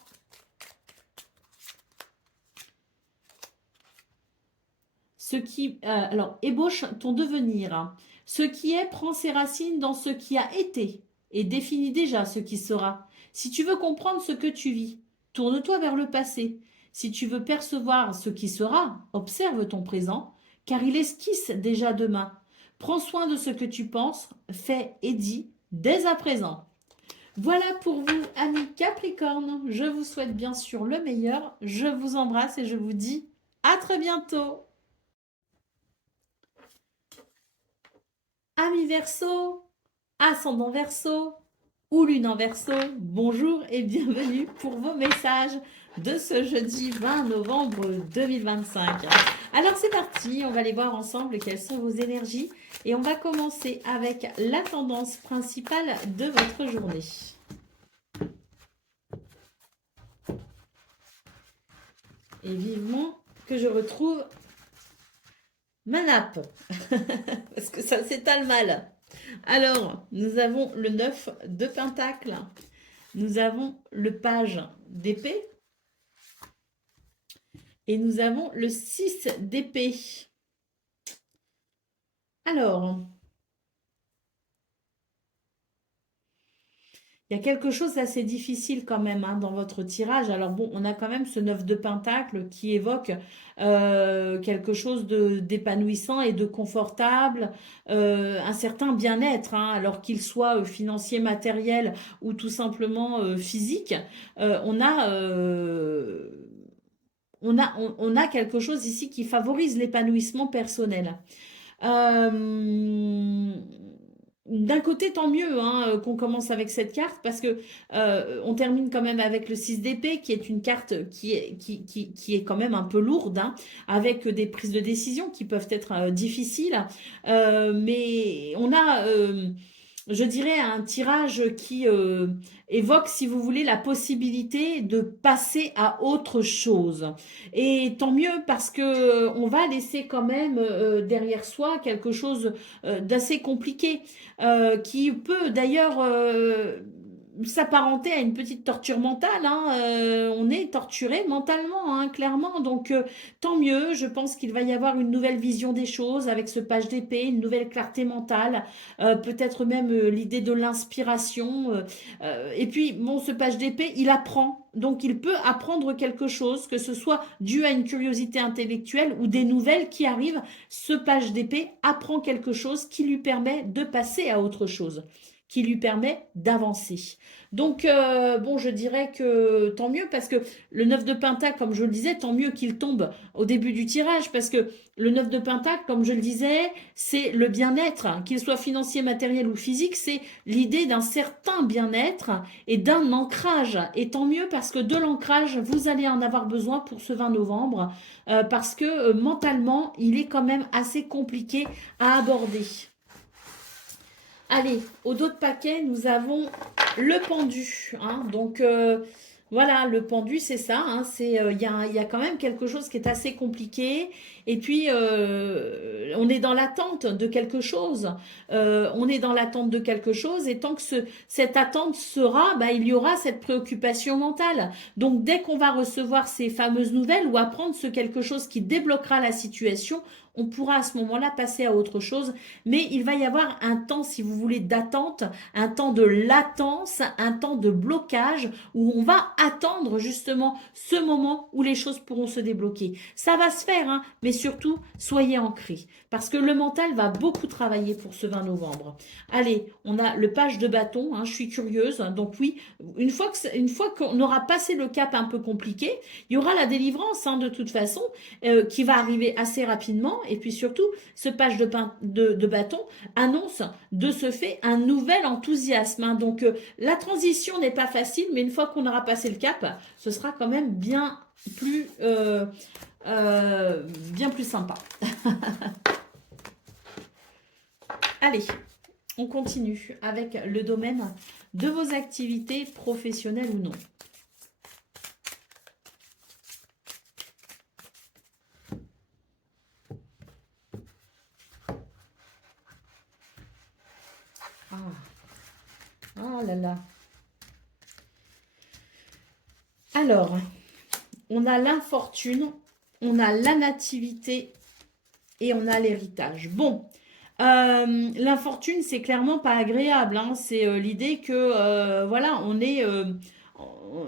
Alors, ébauche ton devenir. Ce qui est prend ses racines dans ce qui a été et définit déjà ce qui sera. Si tu veux comprendre ce que tu vis, tourne-toi vers le passé. Si tu veux percevoir ce qui sera, observe ton présent, car il esquisse déjà demain. Prends soin de ce que tu penses, fais et dis dès à présent. Voilà pour vous, amis Capricorne. Je vous souhaite bien sûr le meilleur. Je vous embrasse et je vous dis à très bientôt. Amis Verseau, ascendant Verseau ou lune en Verseau, bonjour et bienvenue pour vos messages de ce jeudi 20 novembre 2025. Alors c'est parti, on va aller voir ensemble quelles sont vos énergies et on va commencer avec la tendance principale de votre journée. Et vivement que je retrouve ma nappe, parce que ça s'étale mal. Alors, nous avons le 9 de Pentacle, nous avons le page d'épée, et nous avons le 6 d'épée. Alors, il y a quelque chose d'assez difficile quand même, hein, dans votre tirage. Alors bon, on a quand même ce 9 de Pentacle qui évoque quelque chose d'épanouissant et de confortable, un certain bien-être, hein, alors qu'il soit financier, matériel ou tout simplement physique. On a quelque chose ici qui favorise l'épanouissement personnel. D'un côté, tant mieux, hein, qu'on commence avec cette carte parce que on termine quand même avec le 6 d'épée qui est une carte qui est quand même un peu lourde, hein, avec des prises de décision qui peuvent être difficiles. Mais on a, je dirais, un tirage qui évoque, si vous voulez, la possibilité de passer à autre chose. Et tant mieux parce que on va laisser quand même derrière soi quelque chose d'assez compliqué, qui peut d'ailleurs s'apparenter à une petite torture mentale, hein. On est torturé mentalement, hein, clairement. Donc, tant mieux. Je pense qu'il va y avoir une nouvelle vision des choses avec ce page d'épée, une nouvelle clarté mentale, peut-être même l'idée de l'inspiration. Et puis, bon, ce page d'épée, il apprend. Donc, il peut apprendre quelque chose, que ce soit dû à une curiosité intellectuelle ou des nouvelles qui arrivent. Ce page d'épée apprend quelque chose qui lui permet de passer à autre chose, qui lui permet d'avancer. Donc, bon, je dirais que tant mieux, parce que le 9 de Pentacle, comme je le disais, tant mieux qu'il tombe au début du tirage, parce que le 9 de Pentacle, comme je le disais, c'est le bien-être, hein, qu'il soit financier, matériel ou physique, c'est l'idée d'un certain bien-être et d'un ancrage. Et tant mieux, parce que de l'ancrage, vous allez en avoir besoin pour ce 20 novembre, parce que mentalement, il est quand même assez compliqué à aborder. Allez, au dos de paquet, nous avons le pendu. Hein. Donc, voilà, le pendu, c'est ça. Hein, il y a quand même quelque chose qui est assez compliqué. Et puis, on est dans l'attente de quelque chose. On est dans l'attente de quelque chose. Et tant que cette attente sera, bah, il y aura cette préoccupation mentale. Donc, dès qu'on va recevoir ces fameuses nouvelles ou apprendre ce quelque chose qui débloquera la situation, on pourra à ce moment-là passer à autre chose, mais il va y avoir un temps, si vous voulez, d'attente, un temps de latence, un temps de blocage où on va attendre justement ce moment où les choses pourront se débloquer. Ça va se faire, hein, mais surtout, soyez ancrés parce que le mental va beaucoup travailler pour ce 20 novembre. Allez, on a le page de bâton, hein, je suis curieuse, donc oui, une fois qu'on aura passé le cap un peu compliqué, il y aura la délivrance hein, de toute façon qui va arriver assez rapidement et puis surtout, ce page de bâton annonce de ce fait un nouvel enthousiasme. Hein. Donc la transition n'est pas facile, mais une fois qu'on aura passé le cap, ce sera quand même plus, bien plus sympa. Allez, on continue avec le domaine de vos activités professionnelles ou non. Ah là là. Alors, on a l'infortune, on a la nativité et on a l'héritage. Bon, l'infortune, c'est clairement pas agréable. Hein. C'est l'idée que, voilà,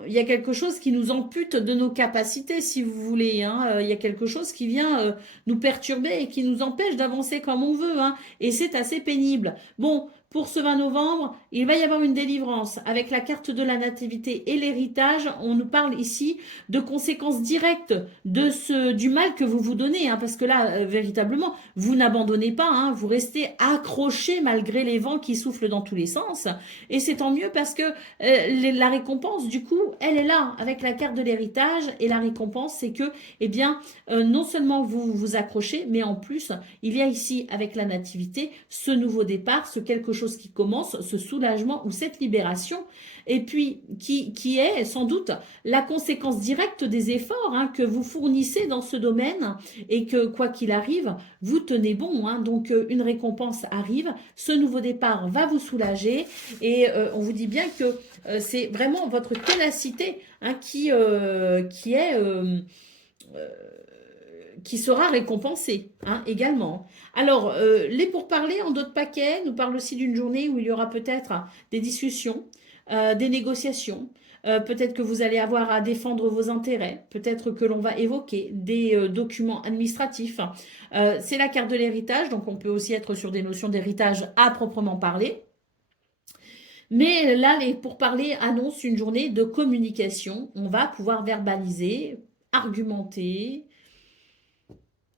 il y a quelque chose qui nous ampute de nos capacités, si vous voulez. Hein. Il y a quelque chose qui vient nous perturber et qui nous empêche d'avancer comme on veut. Hein. Et c'est assez pénible. Bon, pour ce 20 novembre, il va y avoir une délivrance avec la carte de la nativité et l'héritage. On nous parle ici de conséquences directes du mal que vous vous donnez. Hein, parce que là, véritablement, vous n'abandonnez pas. Hein, vous restez accroché malgré les vents qui soufflent dans tous les sens. Et c'est tant mieux parce que la récompense, du coup, elle est là avec la carte de l'héritage. Et la récompense, c'est que, eh bien, non seulement vous vous accrochez, mais en plus, il y a ici, avec la nativité, ce nouveau départ, ce quelque chose qui commence, ce soulagement ou cette libération, et puis qui est sans doute la conséquence directe des efforts hein, que vous fournissez dans ce domaine et que, quoi qu'il arrive, vous tenez bon. Hein, donc, une récompense arrive, ce nouveau départ va vous soulager et on vous dit bien que c'est vraiment votre ténacité hein, qui sera récompensée hein, également. Alors, les pourparlers en d'autres paquets nous parlent aussi d'une journée où il y aura peut-être des discussions, des négociations. Peut-être que vous allez avoir à défendre vos intérêts. Peut-être que l'on va évoquer des documents administratifs. C'est la carte de l'héritage, donc on peut aussi être sur des notions d'héritage à proprement parler. Mais là, les pourparlers annoncent une journée de communication. On va pouvoir verbaliser, argumenter,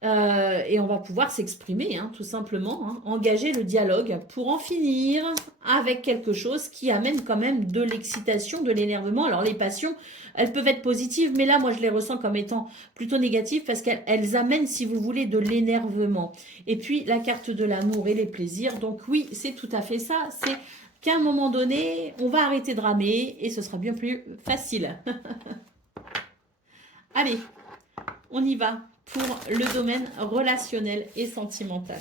et on va pouvoir s'exprimer, hein, tout simplement, hein, engager le dialogue pour en finir avec quelque chose qui amène quand même de l'excitation, de l'énervement. Alors les passions, elles peuvent être positives, mais là, moi, je les ressens comme étant plutôt négatives parce qu'elles amènent, si vous voulez, de l'énervement. Et puis, la carte de l'amour et les plaisirs. Donc oui, c'est tout à fait ça. C'est qu'à un moment donné, on va arrêter de ramer et ce sera bien plus facile. Allez, on y va pour le domaine relationnel et sentimental.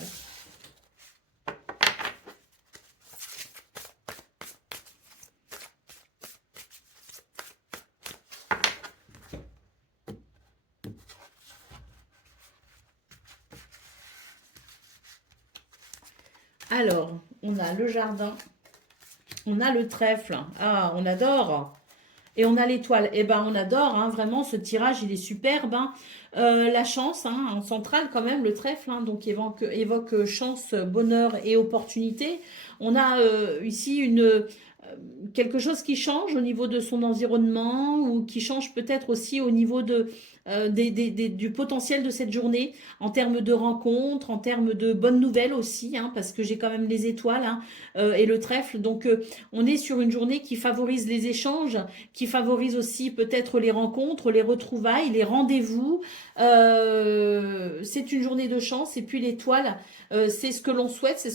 Alors, on a le jardin, on a le trèfle. Ah, on adore. Et on a l'étoile. Eh ben, on adore, hein, vraiment, ce tirage, il est superbe. Hein. La chance, hein, en centrale quand même, le trèfle, hein, donc évoque chance, bonheur et opportunité. On a ici quelque chose qui change au niveau de son environnement ou qui change peut-être aussi au niveau du potentiel de cette journée en termes de rencontres, en termes de bonnes nouvelles aussi, hein, parce que j'ai quand même les étoiles hein, et le trèfle. Donc, on est sur une journée qui favorise les échanges, qui favorise aussi peut-être les rencontres, les retrouvailles, les rendez-vous. c'est une journée de chance. Et puis l'étoile, c'est ce que l'on souhaite, c'est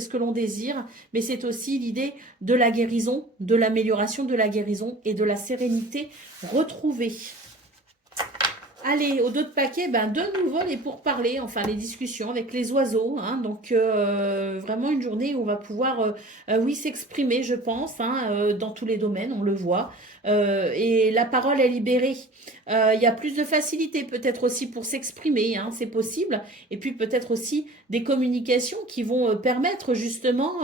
ce que l'on désire. Mais c'est aussi l'idée de la guérison, de l'amélioration de la guérison et de la sérénité retrouvée. Allez, au dos de paquet, ben, de nouveau les pourparlers, enfin les discussions avec les oiseaux. Hein, donc, vraiment une journée où on va pouvoir, oui, s'exprimer, je pense, hein, dans tous les domaines, on le voit. Et la parole est libérée. Il y a plus de facilité peut-être aussi pour s'exprimer, hein, c'est possible. Et puis peut-être aussi des communications qui vont permettre justement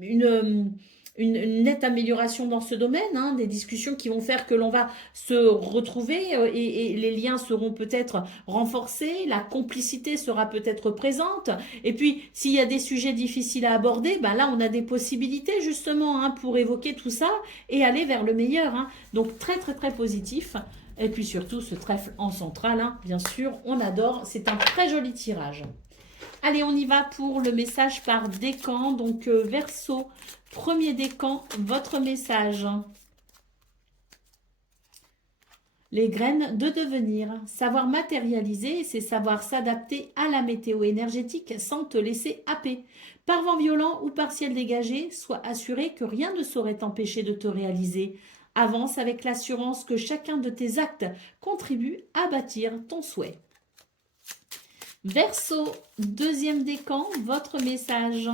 une une nette amélioration dans ce domaine, hein, des discussions qui vont faire que l'on va se retrouver et les liens seront peut-être renforcés, la complicité sera peut-être présente. Et puis, s'il y a des sujets difficiles à aborder, ben là, on a des possibilités justement hein, pour évoquer tout ça et aller vers le meilleur. Hein. Donc, très, très, très positif. Et puis surtout, ce trèfle en centrale, hein, bien sûr, on adore. C'est un très joli tirage. Allez, on y va pour le message par décan. Donc, Verseau, premier décan, votre message. Les graines de devenir. Savoir matérialiser, c'est savoir s'adapter à la météo énergétique sans te laisser happer. Par vent violent ou par ciel dégagé, sois assuré que rien ne saurait t'empêcher de te réaliser. Avance avec l'assurance que chacun de tes actes contribue à bâtir ton souhait. Verseau, deuxième décan, votre message.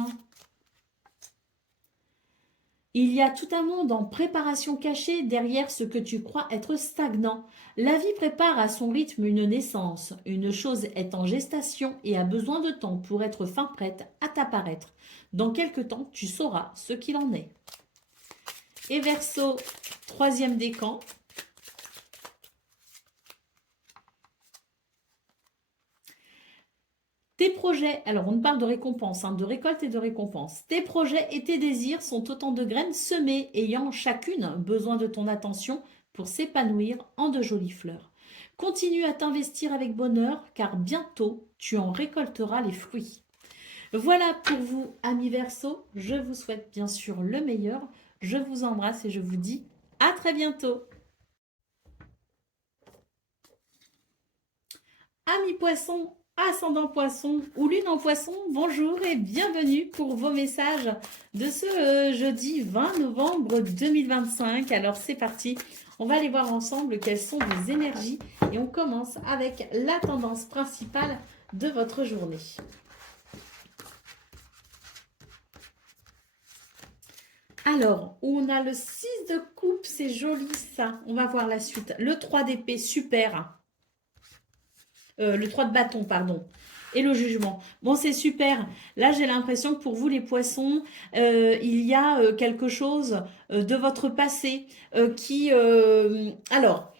Il y a tout un monde en préparation cachée derrière ce que tu crois être stagnant. La vie prépare à son rythme une naissance. Une chose est en gestation et a besoin de temps pour être fin prête à t'apparaître. Dans quelque temps, tu sauras ce qu'il en est. Et Verseau, troisième décan. Tes projets, alors on parle de récompense, hein, de récolte et de récompense. Tes projets et tes désirs sont autant de graines semées, ayant chacune besoin de ton attention pour s'épanouir en de jolies fleurs. Continue à t'investir avec bonheur, car bientôt tu en récolteras les fruits. Voilà pour vous, amis Verseau. Je vous souhaite bien sûr le meilleur. Je vous embrasse et je vous dis à très bientôt. Amis Poissons, ascendant Poisson ou lune en Poisson, bonjour et bienvenue pour vos messages de ce jeudi 20 novembre 2025. Alors c'est parti, on va aller voir ensemble quelles sont les énergies et on commence avec la tendance principale de votre journée. Alors, on a le 6 de coupe, c'est joli ça. On va voir la suite. Le 3 d'épée, super. Le 3 de bâton, pardon. Et le jugement. Bon, c'est super. Là, j'ai l'impression que pour vous, les poissons, il y a quelque chose de votre passé qui... alors,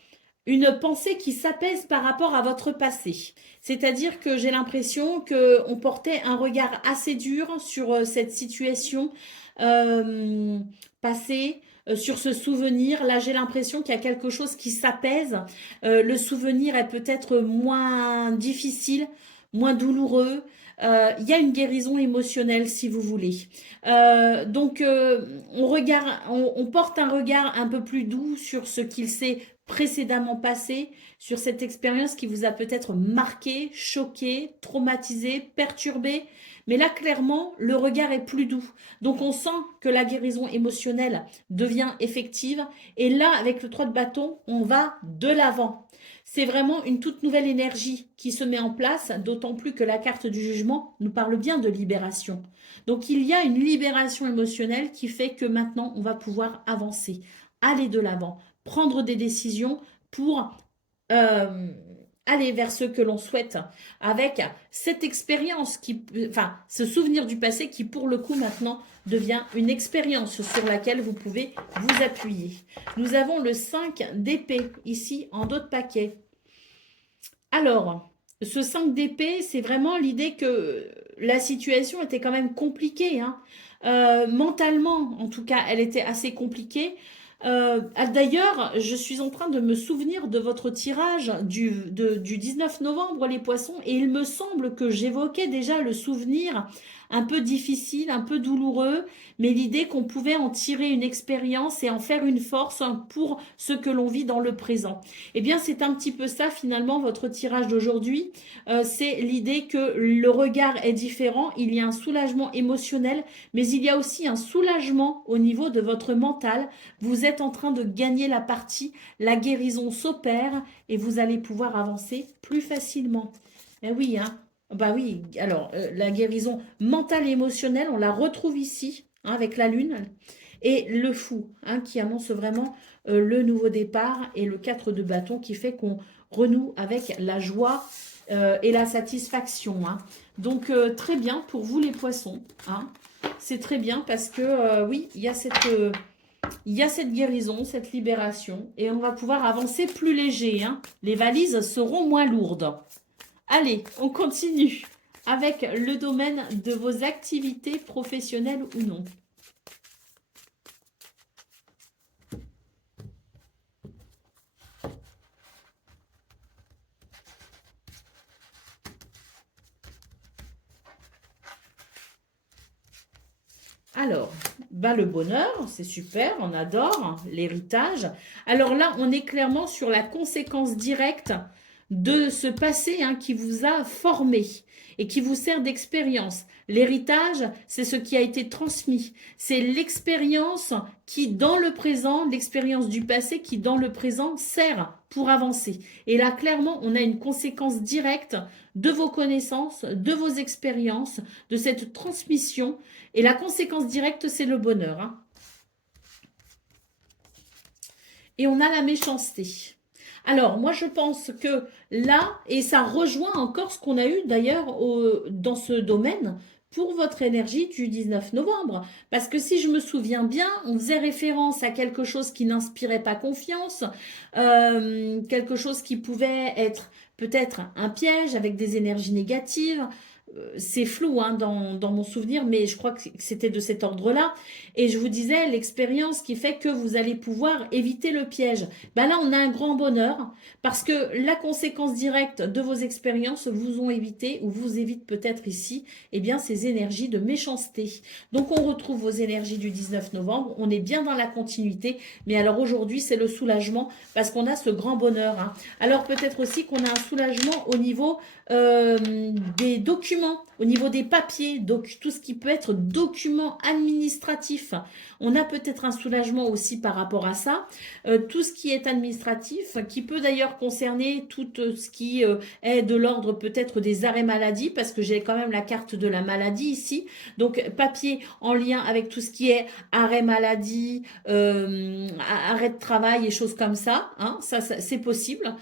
une pensée qui s'apaise par rapport à votre passé. C'est-à-dire que j'ai l'impression qu'on portait un regard assez dur sur cette situation passée, sur ce souvenir. Là, j'ai l'impression qu'il y a quelque chose qui s'apaise. Le souvenir est peut-être moins difficile, moins douloureux. Il y a une guérison émotionnelle, si vous voulez. Donc, on porte un regard un peu plus doux sur ce qu'il s'est précédemment passé, sur cette expérience qui vous a peut-être marqué, choqué, traumatisé, perturbé. Mais là, clairement, le regard est plus doux. Donc, on sent que la guérison émotionnelle devient effective. Et là, avec le 3 de bâton, on va de l'avant. C'est vraiment une toute nouvelle énergie qui se met en place, d'autant plus que la carte du jugement nous parle bien de libération. Donc, il y a une libération émotionnelle qui fait que maintenant, on va pouvoir avancer, aller de l'avant, prendre des décisions pour aller vers ce que l'on souhaite avec cette expérience, ce souvenir du passé qui pour le coup maintenant devient une expérience sur laquelle vous pouvez vous appuyer. Nous avons le 5 d'épée ici en dos de paquet. Alors, ce 5 d'épée, c'est vraiment l'idée que la situation était quand même compliquée. Hein. Mentalement, en tout cas, elle était assez compliquée. D'ailleurs, je suis en train de me souvenir de votre tirage du 19 novembre, les poissons, et il me semble que j'évoquais déjà le souvenir un peu difficile, un peu douloureux, mais l'idée qu'on pouvait en tirer une expérience et en faire une force pour ce que l'on vit dans le présent. Eh bien, c'est un petit peu ça finalement votre tirage d'aujourd'hui. C'est l'idée que le regard est différent, il y a un soulagement émotionnel, mais il y a aussi un soulagement au niveau de votre mental. Vous êtes en train de gagner la partie, la guérison s'opère et vous allez pouvoir avancer plus facilement. Eh oui, hein. Bah oui, alors la guérison mentale et émotionnelle, on la retrouve ici, hein, avec la lune et le fou, hein, qui annonce vraiment le nouveau départ et le 4 de bâton qui fait qu'on renoue avec la joie et la satisfaction. Hein. Donc très bien pour vous les poissons. Hein. C'est très bien parce que oui, il y a cette guérison, cette libération et on va pouvoir avancer plus léger. Hein. Les valises seront moins lourdes. Allez, on continue avec le domaine de vos activités professionnelles ou non. Alors, le bonheur, c'est super, on adore l'héritage. Alors là, on est clairement sur la conséquence directe de ce passé, hein, qui vous a formé et qui vous sert d'expérience. L'héritage, c'est ce qui a été transmis. C'est l'expérience qui, dans le présent, l'expérience du passé qui, dans le présent, sert pour avancer. Et là, clairement, on a une conséquence directe de vos connaissances, de vos expériences, de cette transmission. Et la conséquence directe, c'est le bonheur. Hein. Et on a la méchanceté. Alors, moi, je pense que là, et ça rejoint encore ce qu'on a eu d'ailleurs dans ce domaine pour votre énergie du 19 novembre. Parce que si je me souviens bien, on faisait référence à quelque chose qui n'inspirait pas confiance, quelque chose qui pouvait être peut-être un piège avec des énergies négatives. C'est flou, hein, dans mon souvenir, mais je crois que c'était de cet ordre-là. Et je vous disais, l'expérience qui fait que vous allez pouvoir éviter le piège. Ben là, on a un grand bonheur parce que la conséquence directe de vos expériences vous ont évité ou vous évite peut-être ici, eh bien, ces énergies de méchanceté. Donc, on retrouve vos énergies du 19 novembre. On est bien dans la continuité. Mais alors, aujourd'hui, c'est le soulagement parce qu'on a ce grand bonheur. Hein. Alors, peut-être aussi qu'on a un soulagement au niveau des documents, au niveau des papiers, donc tout ce qui peut être documents administratifs. On a peut-être un soulagement aussi par rapport à ça. Tout ce qui est administratif, qui peut d'ailleurs concerner tout ce qui est de l'ordre peut-être des arrêts maladie, parce que j'ai quand même la carte de la maladie ici. Donc papier en lien avec tout ce qui est arrêt maladie, arrêt de travail et choses comme ça. Hein, ça c'est possible.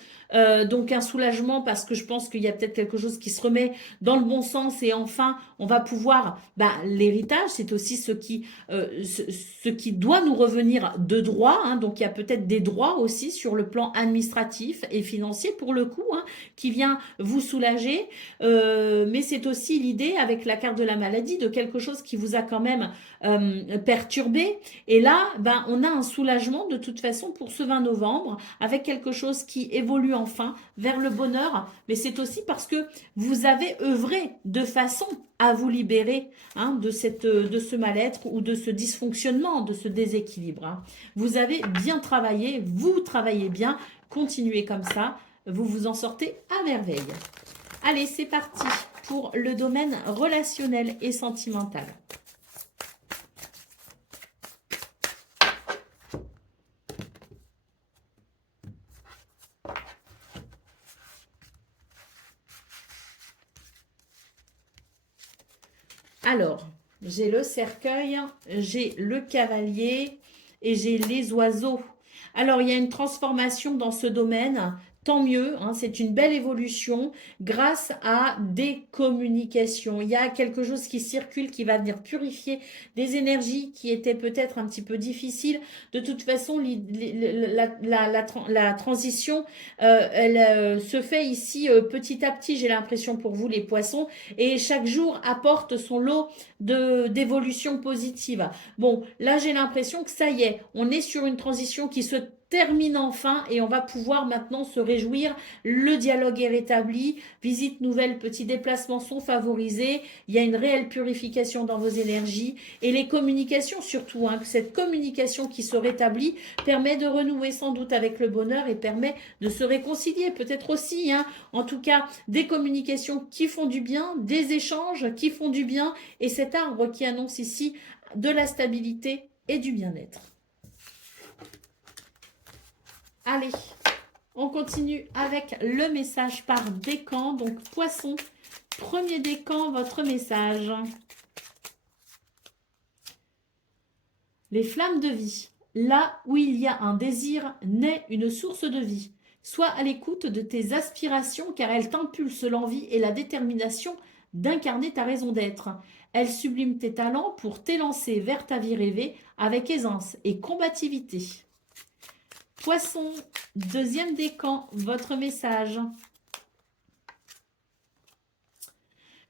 Donc un soulagement parce que je pense qu'il y a peut-être quelque chose qui se remet dans le bon sens et enfin on va pouvoir, l'héritage c'est aussi ce qui doit nous revenir de droit, hein, donc il y a peut-être des droits aussi sur le plan administratif et financier pour le coup, hein, qui vient vous soulager, mais c'est aussi l'idée avec la carte de la maladie de quelque chose qui vous a quand même perturbé et là on a un soulagement de toute façon pour ce 20 novembre avec quelque chose qui évolue enfin vers le bonheur, mais c'est aussi parce que vous avez œuvré de façon à vous libérer, hein, de ce mal-être ou de ce dysfonctionnement, de ce déséquilibre. Hein. Vous avez bien travaillé, vous travaillez bien, continuez comme ça, vous vous en sortez à merveille. Allez, c'est parti pour le domaine relationnel et sentimental. Alors, j'ai le cercueil, j'ai le cavalier et j'ai les oiseaux. Alors, il y a une transformation dans ce domaine. Tant mieux, hein, c'est une belle évolution grâce à des communications. Il y a quelque chose qui circule, qui va venir purifier des énergies qui étaient peut-être un petit peu difficiles. De toute façon, la transition, elle se fait ici petit à petit, j'ai l'impression pour vous les poissons, et chaque jour apporte son lot d'évolution positive. Bon, là j'ai l'impression que ça y est, on est sur une transition qui se termine enfin et on va pouvoir maintenant se réjouir. Le dialogue est rétabli, visite nouvelle, petits déplacements sont favorisés, il y a une réelle purification dans vos énergies et les communications surtout, hein, cette communication qui se rétablit permet de renouer sans doute avec le bonheur et permet de se réconcilier peut-être aussi, hein, en tout cas des communications qui font du bien, des échanges qui font du bien et cet arbre qui annonce ici de la stabilité et du bien-être. Allez, on continue avec le message par décan. Donc, Poisson, premier décan, votre message. Les flammes de vie. Là où il y a un désir, naît une source de vie. Sois à l'écoute de tes aspirations car elles t'impulsent l'envie et la détermination d'incarner ta raison d'être. Elles subliment tes talents pour t'élancer vers ta vie rêvée avec aisance et combativité. Poisson, deuxième décan, votre message.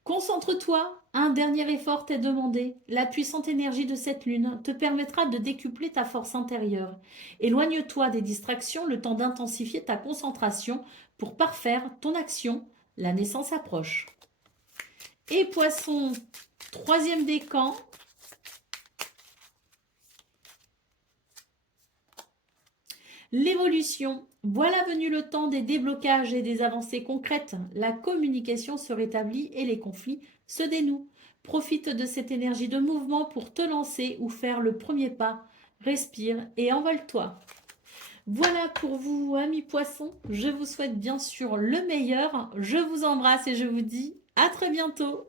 Concentre-toi, un dernier effort t'est demandé. La puissante énergie de cette lune te permettra de décupler ta force intérieure. Éloigne-toi des distractions le temps d'intensifier ta concentration pour parfaire ton action. La naissance approche. Et Poisson, troisième décan. L'évolution. Voilà venu le temps des déblocages et des avancées concrètes. La communication se rétablit et les conflits se dénouent. Profite de cette énergie de mouvement pour te lancer ou faire le premier pas. Respire et envole-toi. Voilà pour vous, amis poissons. Je vous souhaite bien sûr le meilleur. Je vous embrasse et je vous dis à très bientôt.